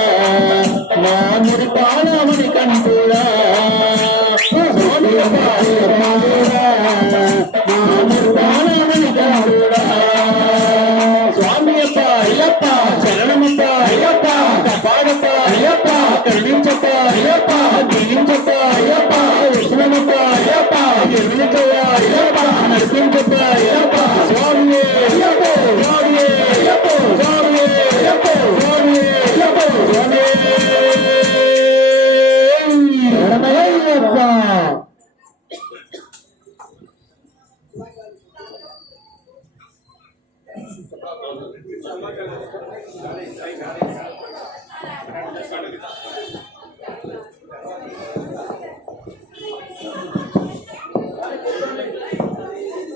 నా ముడి పాలముడి కంటుడా స్వామి బాలుడా నా ముడి పాలముడి కంటుడా స్వామి అప్ప అయ్యప్ప శరణమప్ప అయ్యప్ప కాపాడప్ప అయ్యప్ప కరుణించప్ప అయ్యప్ప దీవించప్ప అయ్యప్ప విష్ణుమప్ప అయ్యప్ప ఎరునికయ్య అయ్యప్ప నడిపించప్ప అయ్యప్ప స్వామి అయ్యప్ప స్వామి అయ్యప్ప స్వామి అయ్యప్ప స్వామి అయ్యప్ప స్వామి శరణమయ్యప్ప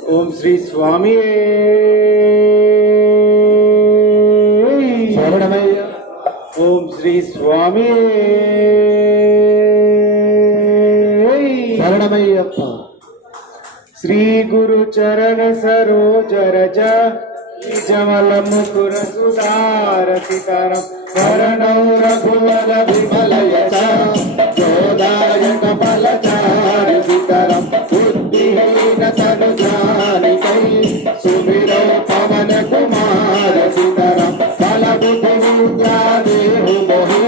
ఓం శ్రీ స్వామి శరణమయ్య ఓం శ్రీ స్వామి శరణమయ్యప్ప శ్రీ గురు చరణ సరోజ రజ నిజమల ముకుర సుధారసితరం శరణౌ రఘువర విమలయత జోదాయక ఫలచారితరం బుద్ధిహీన తను జానికై సుమిరౌ పవన కుమార సితరం బలబుద్ధి విద్యాదేహు మొహి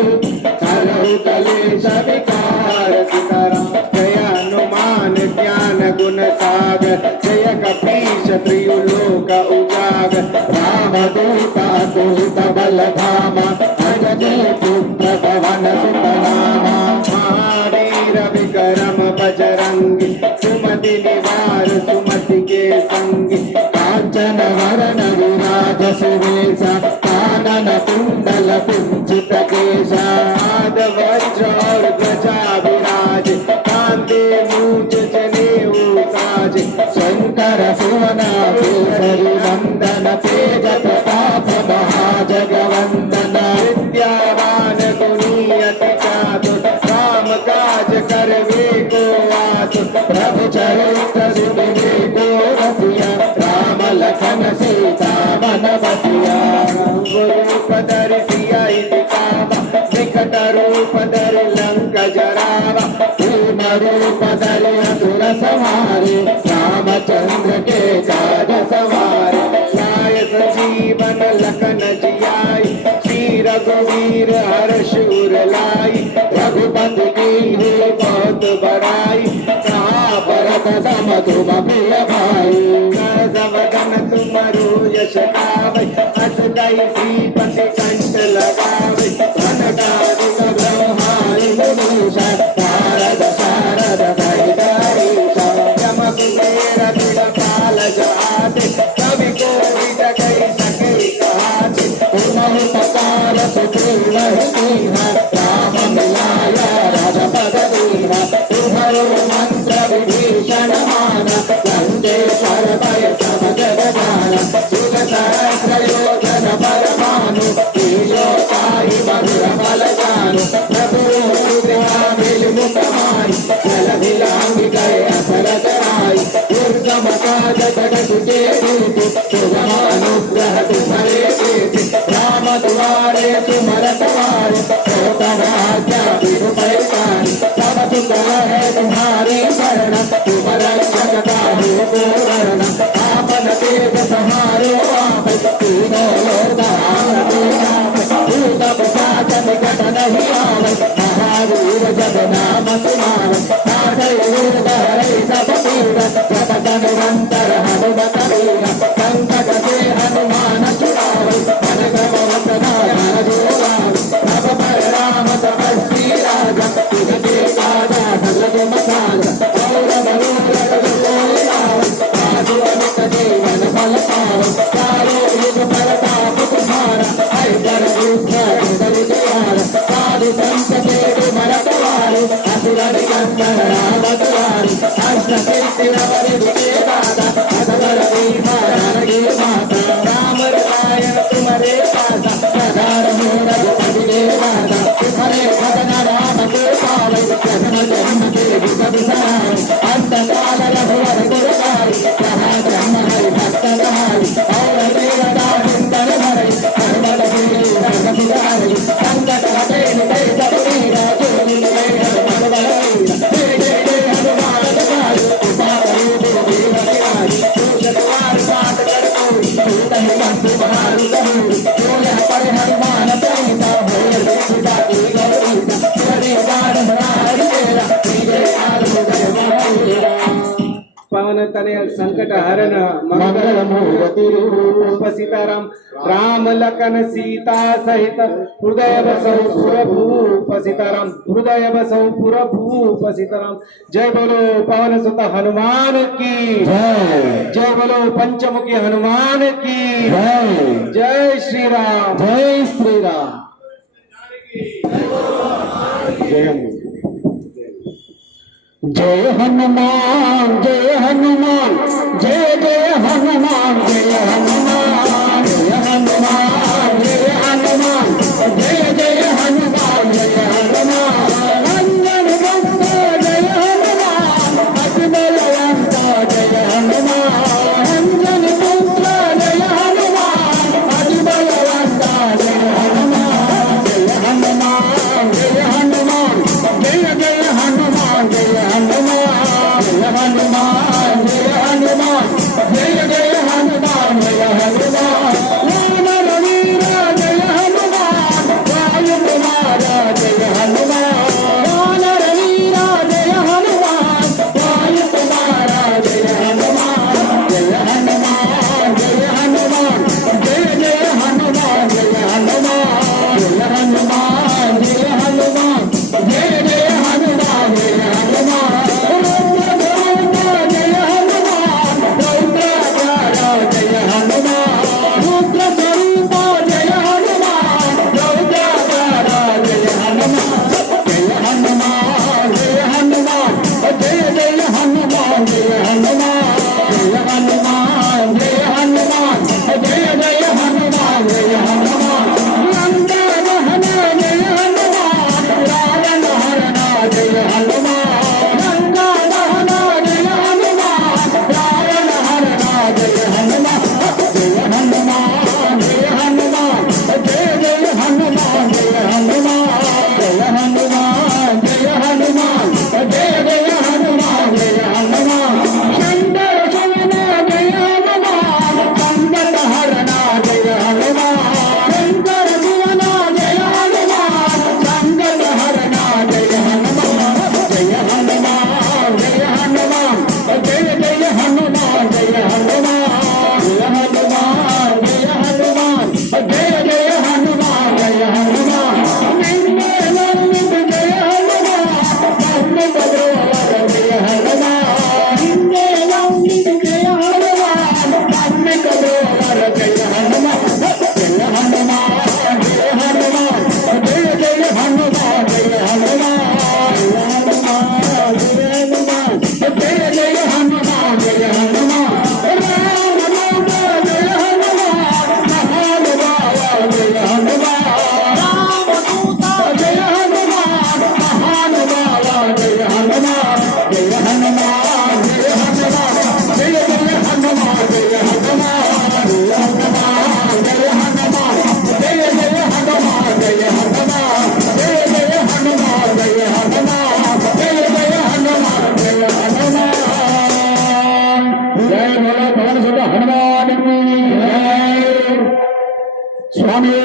కలౌ కలేశ వికార సితరం జయ హనుమాన్ జ్ఞాన గుణ సాగర్ జయ కపీశ త్రియులోక ఉజాగర్ రామదూత దూత బలధామ అజనే పుత్ర పవన సుతనామ మహావీర విక్రమ బజరంగి సుమతి నివార సుమతి के संगी कांचन वरण विराज सुवेश कानन कुंडल कुंचित केशाद वज्र और ध्वजा विराज कांधे मूंछ जनेऊ साज शंकर सुवन केसरी नंदन तेज प्रताप महाजगवंदन विद्यावान गुणीयति चातुर राम काज करवे को आतुर प्रभु चरित्र सुनिवे को रसिया यश गावै अस गई श्रीपति कंठ लगावै धनकारिक ब्रह्माणि मुनीषा नारद शारद भैरवीशा यम कुबेर दिलपाल जाते कवि कोविद कहि सके कहाते तुमहि पकार सुग्रीव सिंह राम मिलाया राजपद दीन्हा तुम्हारो मंत्र विभीषण माना लंकेश्वर भय सब जग जाना युग सहस्र योजन परमानु लीलोताहि मधुर फल जानु प्रभु विद्यामिल मुख माहि जल भिलांग गए असरत राई दुर्गम काज जगत के दूत सुगम अनुग्रह तुम्हारे कीर्ति राम द्वारे तुम रखवारे तम आज्ञा बिनु पैसानी सब सुख है तुम्हारी शरण तुम रक्षक काहू को वरण आपन तेज सहारो आप तीनों लोक आनते भूत पिशाच निकट नहीं आवे महावीर जब नाम सुनावे साधय योग हरै सब पीड़ जपत निरंतर हनुमत वीर संकट से हनुमान छुड़ावे मन क्रम वचन जोगावे सब पर राम तपस्वी राजा तुझे काजा सगल मसाजा और मनोरथ कोई लावे साधु अमित जीवन फल पावे चारों युग प्रताप तुम्हारा ऐतर दुख हृदय द्वार साधु संत के तुम रखवारे असुर निकंदन राम द्वारे अष्ट कीर्ति नवरि विजय दाता अधवर दीवा जानकी माता राम रसायन तुम्हारे पासा प्रधान मूल जगति दाता तुम्हारे भजन राम के पावे जन्म जन्म के दुख विसारे अंत काल रघुवर गुरगाई जहाँ ब्रह्म हरि भक्त कहाई और देवता चिंतन भरे हनुमत वीर रघु दुलारे संकट हटे निकट सब वीरा जो दिन गए हनुमत बलवीरा जय जय जय हनुमान तुम्हारी कृपा करो गुरुदेव बिहारी दूष द्वार पाठ कर कोई भूत हिमंत तुम्हारी कबूरी जो यह पढ़े हनुमान चालीसा होय सीता की गौरीसा हरे गान हमारी तेरा जय आलम जय पवन तनय संकट हरण मंगल मूर्ति रूप सीताराम राम लखन सीता सहित हृदय बसौ पुरभूप सीताराम हृदय बसौ पुरभूप सीताराम जय बोलो पवन सुत हनुमान की जय जय बोलो पंचमुखी हनुमान की जय जय श्री राम जय श्री राम जय हनुमान जय हनुमान जय जय हनुमान जय हनुमान जय हनुमान जय हनुमान जय जय हनुमान जय हनुमान अंजन बंद जय हनुमान अति बलवंत जय हनुमान अंजन पुत्र जय हनुमान अति बलवंत जय हनुमान जय हनुमान जय हनुमान जय जय हनुमान जय हनुमान जय हनुमान जय हनुमान जय जय हनुमान స్వామి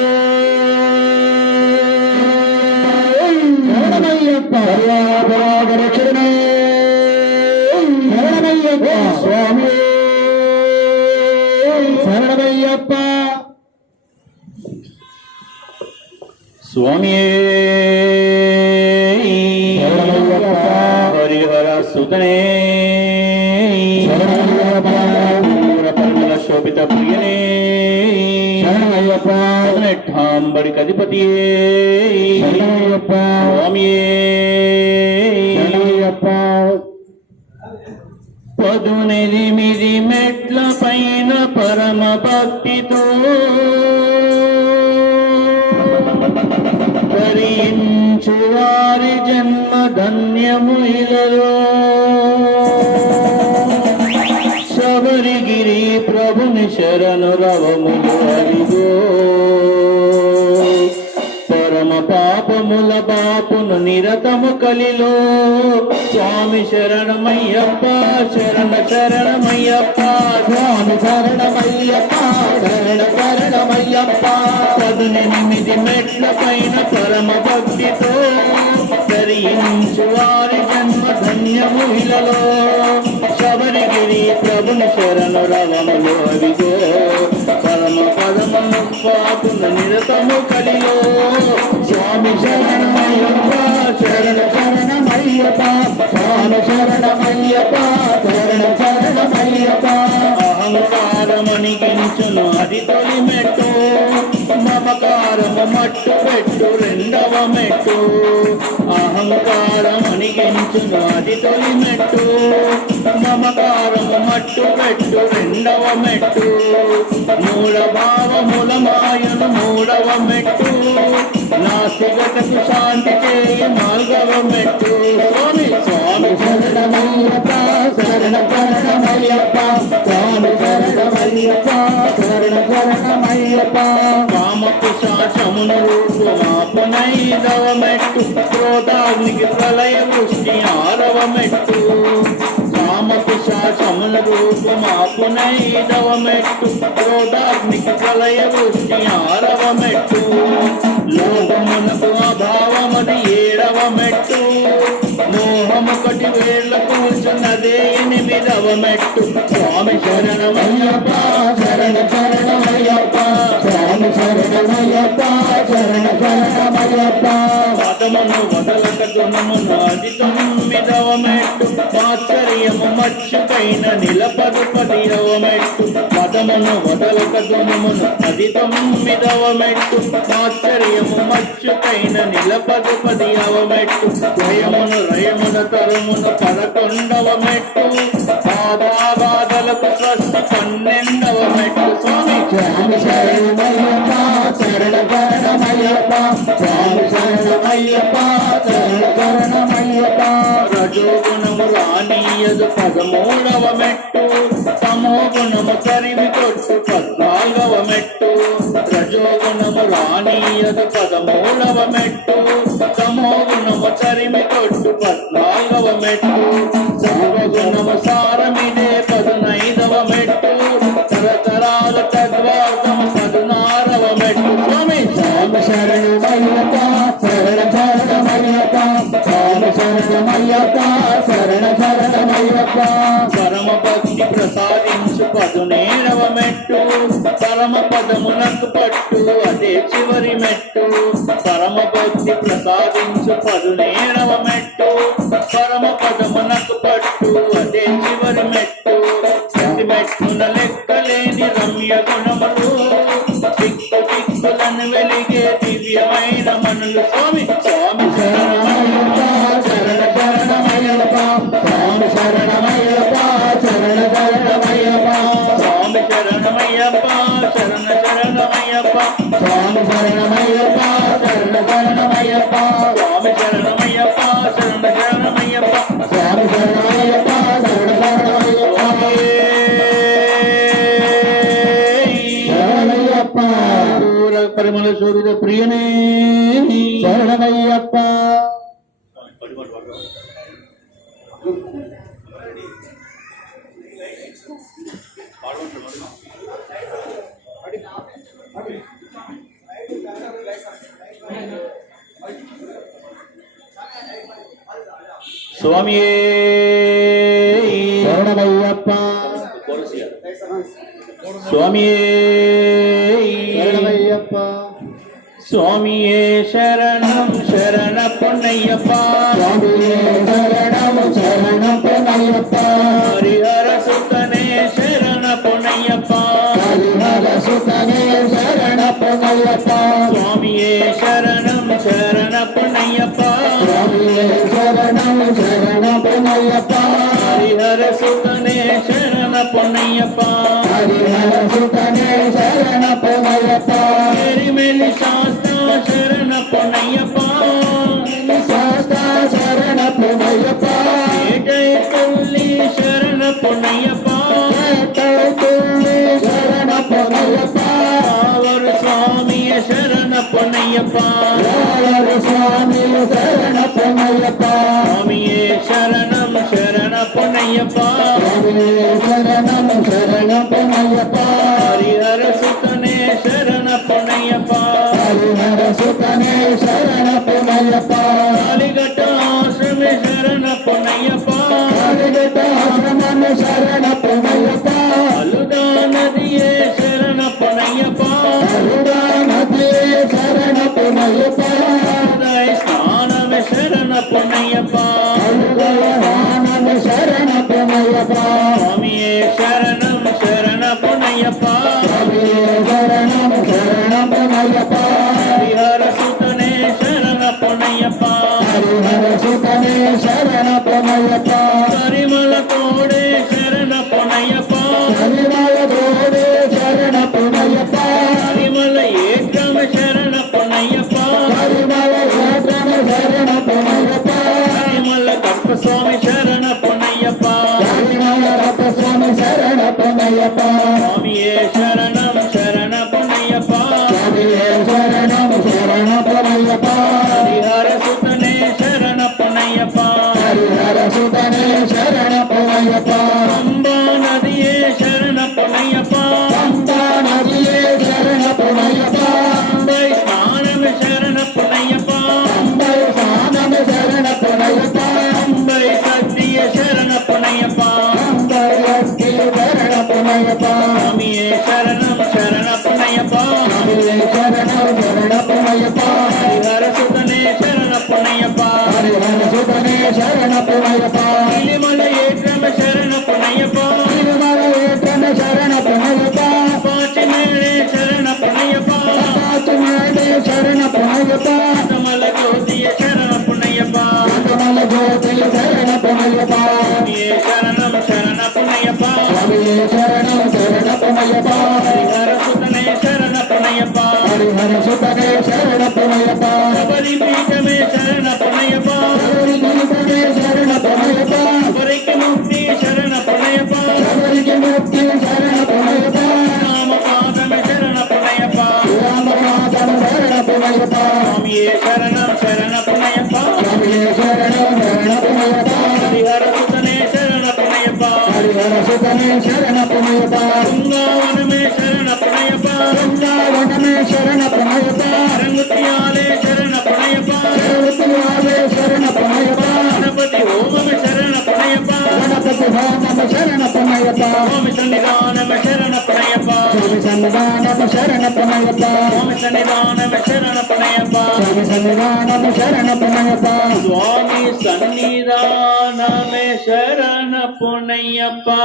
శరణమయ్యప్ప రక్షణమే శరణమయ్యప్ప స్వామి శరణమయ్యప్ప స్వామి హరిహర సుతనే పరిమళ శోభిత ప్రియనే నెట్టాంబడి కధిపతియే స్వామియే 18 మెట్ల పైన పరమ భక్తితో తరించు వారి జన్మ ధన్యము ఇలలో శబరిగిరి ప్రభుని శరణు రవములు అడిగో పరమ పాపముల బాపును నిరతము కలిలో స్వామి శరణమయ్యప్ప శరణ శరణమయ్యప్ప స్వామి శరణమయ్యప్ప శరణ శరణమయ్యప్ప 18 మెట్ల పైన పరమ భక్తితో తరించు వారి జన్మ ధన్యము ఇలలో శబరిగిరి ప్రభుని శరణు రవములు అడిగో పరమ పదమును పాపును నిరతము కలిలో స్వామి శరణమయ్యప్ప శరణ శరణమయ్యప్ప స్వామి శరణమయ్యప్ప శరణ శరణమయ్యప్ప అహంకారమణిగించును అది తొలి మెట్టు మమకారము మట్టు పెట్టు రెండవ మెట్టు అహంకారమణిగించును అది తొలి మెట్టు మమకారము మట్టు పెట్టు రెండవ మెట్టు మూల భావముల మాయను మూడవ మెట్టు నాస్తికతకు శాంతి చేయి నాలుగవ మెట్టు స్వామి స్వామి శరణమయ్యప్ప శరణ శరణమయ్యప్ప స్వామి శరణమయ్యప్ప శరణ శరణమయ్యప్ప కామకు శాసమును రూపుమాపునైదవ మెట్టు క్రోధాగ్నికి ప్రళయ వృష్టి ఆరవ మెట్టు కామకు శాసమును రూపుమాపునైదవ మెట్టు క్రోధాగ్నికి ప్రళయ వృష్టి ఆరవ మెట్టు లోకమునకు అభావమది ఏడవ మెట్టు మోహముకటి వేళ్ళ కూర్చున్నదే 8వ మెట్టు స్వామి శరణమయ్యప్ప శరణ శరణమయ్యప్ప స్వామి శరణమయ్యప్ప శరణ శరణమయ్యప్ప పదమును వదలక గుణమును అది 9వ మెట్టు ఆశ్చర్యము మచ్చుకైన నిలపదు 10వ మెట్టు పదమును వదలక గుణమును అది 9వ మెట్టు ఆశ్చర్యము మచ్చుకైన నిలపదు 10వ మెట్టు భయమును రయమును తరుమును 11వ మెట్టు బాధలకు స్వస్తి 12వ మెట్టు స్వామి స్వామి శరణమయ్యప్ప శరణ శరణమయ్యప్ప స్వామి శరణమయ్యప్ప శరణ శరణమయ్యప్ప రజోగుణము రానీయదు 13వ మెట్టు తమో గుణము తరిమి కొట్టు 14వ మెట్టు రజోగుణము రానీయదు 13వ మెట్టు తమో గుణము తరిమి కొట్టు 14వ మెట్టు సర్వగుణము సారమిదే 15వ మెట్టు తరతరాల తద్వార్గము 16వ మెట్టు స్వామి స్వామి శరణమయ్యప్ప శరణ శరణమయ్యప్ప స్వామి శరణమయ్యప్ప శరణ శరణమయ్యప్ప పరమ భక్తి ప్రసాదించు 17వ మెట్టు పరమ పదమునకు పట్టు అదే చివరి మెట్టు పరమ భక్తి ప్రసాదించు 17వ మెట్టు పరమ పదమునకు పట్టు అదే చివరి మెట్టు ప్రతి మెట్టున లెక్కలేని రమ్య గుణములు దిక్కులను వెలిగే దివ్యమైన మనులు స్వామి స్వామి శరణమయ్యప్ప శరణ శరణమయ్యప్ప స్వామి శరణమయ్యప్ప శరణ శరణమయ్యప్ప స్వామి శరణమయ్యప్ప శరణ శరణమయ్యప్ప స్వామి శరణమయ్యప్ప శరణ శరణమయ్యప్ప స్వామి శరణమయ్యప్ప శరణ శరణమయ్యప్ప స్వామి శరణమయ్యప్ప శరణ శరణమయ్యప్ప శరణమయ్యప్ప పరిమళ శోభిత ప్రియనే శరణమయ్యప్ప சுவாமியே சரணமையப்பா சுவாமியே சரணமையப்பா சுவாமியே சரணம் சரண பொன்னையப்பா சுவாமியே சரணம் சரண பொன்னையப்பா ஹரிஹர சுத்தனே சரண பொன்னையப்பா ஹரிஹர சுதனே சரண பொன்னையப்பா சுவாமியே சரணம் சரண பொன்னையப்பா சுவாமியே சரணம் சரண பொன்னையப்பா ஹரிஹர சுத்தனே சரண பொன்னையப்பா ஹரிஹர சுதனே சரண பொன்னையப்பா எரிமெலி சாஸ்தா சரண பொன்னையப்பா சாஸ்தா சரண பொன்னையப்பா ஏடை துள்ளி சரண பொன்னையப்பா துள்ளி சரண பொன்னையப்பா அவர் சுவாமிய சரண பொன்னையப்பா சுவாமி சரண பொன்னையப்பா சுவாமியே சரணம் சரண பொன்னையப்பா சரணம் சரண பொன்னையப்பா ஹரிஹர சுத்தனே சரண பொன்னையப்பா ஹரிஹர சுதனே சரண பொன்னையப்பா காளிகட்ட ஆசிரமே சரண பொன்னையப்பா ஆசிரமன் சரண பொன்னையப்பா அலுதா நதியே சரண பொன்னையப்பா அருடா நதியே சரண பொன்னையப்பா ஸ்நானமே சரண பொன்னையப்பா அருடானந்த சரண பொன்னையப்பா சுவாமியே சரணம் சரண பொன்னையப்பா சரணம் சரண பொன்னையப்பா ஹரிஹர சுத்தனே சரண பொன்னையப்பா ஹரிஹர சுதனே சரண பொன்னையப்பா கரிமல கோடே சரண பொன்னையப்பா கரிமலதோடு சரண பொன்னையப்பா கரிமல ஏற்றம் சரண பொன்னையப்பா கரிமல ஏற்றம சரண பொன்னையப்பா கரிமல கற்பசுவாமி சரண பொன்னையப்பா கரிமல ரத்தசுவாமி சரண பொன்னையப்பா சுவாமியே சரணம் சரண பொன்னையப்பா சுவாமியே சரணம் சரண பொன்னையப்பா ஹரிஹர சுத்தனே சரண பொன்னையப்பா ஹரிஹர சுதனே சரண பொன்னையப்பா அம்பா நதியே சரண பொன்னையப்பா பம்பா நதியே சரண பொன்னையப்பா அம்பை ஸ்நானம் சரண பொன்னையப்பா பம்பை சாணம் சரண பொன்னையப்பா அம்பை சத்திய சரண பொன்னையப்பா பம்பை அஸ்தி சரண பொன்னையப்பா சுவாமியே சரணம் சரண பொன்னையப்பா சுவாமியே சரணம் சரண பொன்னையப்பா ஹரிஹர சுத்தனே சரண பொன்னையப்பா ஹரிஹர சுதனே சரண பொன்னையப்பா கிளிமலை ஏற்றம் சரண பொன்னையப்பா திருமல ஏற்றம சரண பொன்னையப்பா பாச்சி மேலே சரண பொன்னையப்பா பாத்துமாடே சரண பொன்னையப்பா கமல ஜோதிய சரண பொன்னையப்பா கமல ஜோதி சரண பொன்னையப்பா சுவாமியே சரணம் சரண பொன்னையப்பா சுவாமியே சரணம் சரண பொன்னையப்பா ஹரிஹர சுத்தனே சரண பொன்னையப்பா ஹரிஹர சுதனே சரண பொன்னையப்பா சபரி பீఠமே சரண பொன்னையப்பா சபரிகிரிதனே சரண பொன்னையப்பா சபரிக்கு முக்தி சரண பொன்னையப்பா சபரிக்கு முக்தி சரண பொன்னையப்பா நாம பாதமே சரண பொன்னையப்பா ராமநாதன் சரண பொன்னையப்பா சுவாமியே சரணம் சரண பொன்னையப்பா சுவாமியே சரணம் சரண பொன்னையப்பா ஹரிஹர சுத்தனே சரண பொன்னையப்பா ஹரிஹர சுதனே சரண பொன்னையப்பா சுங்காவனமே சரண பொன்னையப்பா வந்தமே சரண பொன்னையப்பா அரங்குத்தியாலே சரண பொன்னையப்பா சரணத்தியாலே சரண பொன்னையப்பா கணபதி ஓமமே சரண பொன்னையப்பா கணபதி ஹோமம் சரண பொன்னையப்பா சுவாமி சன்னிதானமே சரண பொன்னையப்பா சுவாமி சன்னிதானம் சரண பொன்னையப்பா சுவாமி சன்னிதானமே சரண பொன்னையப்பா சுவாமி சன்னிதானம் சரண பொன்னையப்பா சுவாமி சன்னிதானமே சரண பொன்னையப்பா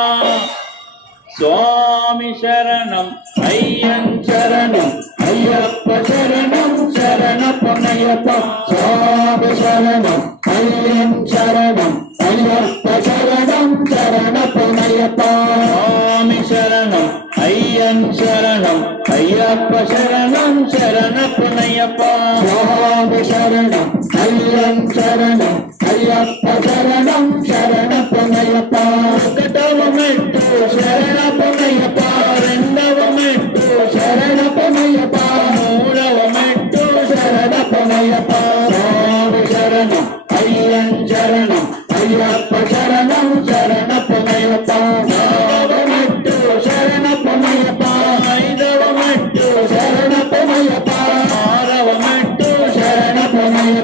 சுவாமி சரணம் ஐயன் சரணம் ஐயப்ப சரணம் சரண பொன்னையப்பா சுவாமி சரணம் ஐயன் சரணம் ஐயப்ப சரணம் சரண பொன்னையப்பா சுவாமி சரணம் ஐயன் சரணம் ஐயப்ப சரணம் சரண பொன்னையப்பா சுவாமி சரணம் ஐயன் சரணம் ஐயப்ப சரணம் சரண பொன்னையப்பா ఒకటవమెట్టు శరణ పొన్నయ్యప్ప రెండవమెట్టు శరణ పొన్నయ్యప్ప మూడవమెట్టు శరణ పొన్నయ్యప్ప స్వామి శరణం అయ్యన్ శరణం అయ్యప్ప శరణం శరణ పొన్నయ్యప్ప నాలుగవమెట్టు శరణ పొన్నయ్యప్ప ఐదవమెట్టు శరణ పొన్నయ్యప్ప ఆరవమెట్టు శరణ పొన్నయ్యప్ప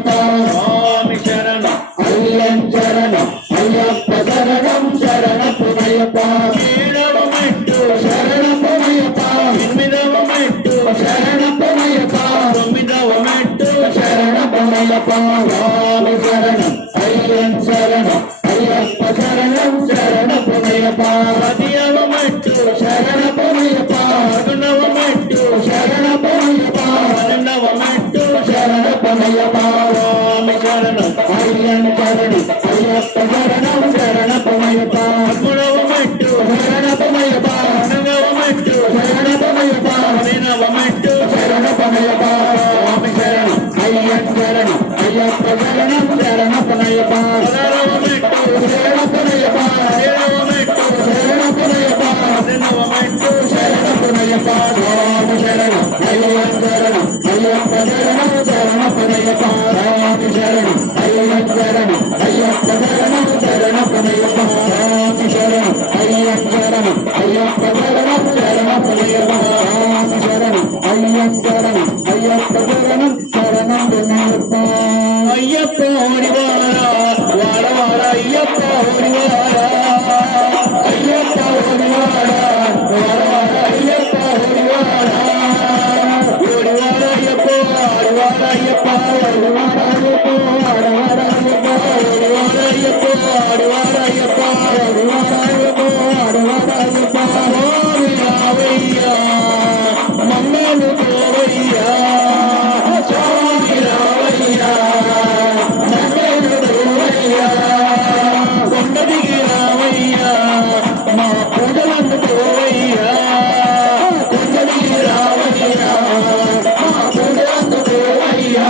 అయ్యప్ప స్వామి శరణం అయ్యప్ప శరణం అయ్యప్ప శరణం శరణపదయ్యప్ప స్వామి శరణం అయ్యప్ప శరణం అయ్యప్ప శరణం శరణపదయ్యప్ప స్వామి శరణం అయ్యప్ప శరణం అయ్యప్ప శరణం శరణపదయ్యప్ప స్వామి శరణం అయ్యప్ప శరణం అయ్యప్ప శరణం శరణం వినాయప్ప అయ్యప్ప హరివారా వార వార అయ్యప్ప హరివారా అయ్యప్ప హరివారా వార వార అయ్యప్ప హరివారా హరివార అయ్యప్ప హరివార అయ్యప్ప హరివార అయ్యప్ప హరివార అయ్యప్ప హరివార అయ్యప్ప హరివార అయ్యప్ప హరివార అయ్యప్ప హరివార అయ్యప్ప స్వామి రావయ్యా మమ్మల్ని తోవయ్యా స్వామి రావయ్యా నన్ను దేవయ్యా కొండ దిగి రావయ్యా మా పూజలను తోవయ్యా కొండలి రావయ్యా మా పూజలందు దేవయ్యా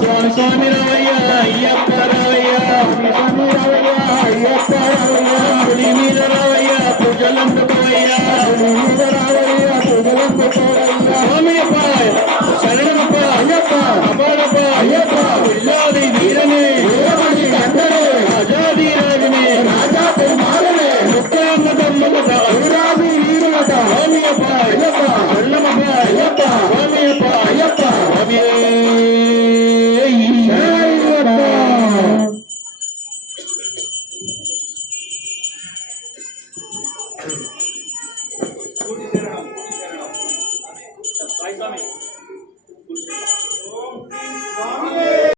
స్వామి స్వామి రావయ్యా అయ్యప్ప రావయ్యా స్వామి రావయ్యా అయ్యప్ప రావయ్యా పులి మీద రావయ్యా పూజలందుకోవయ్యా మీద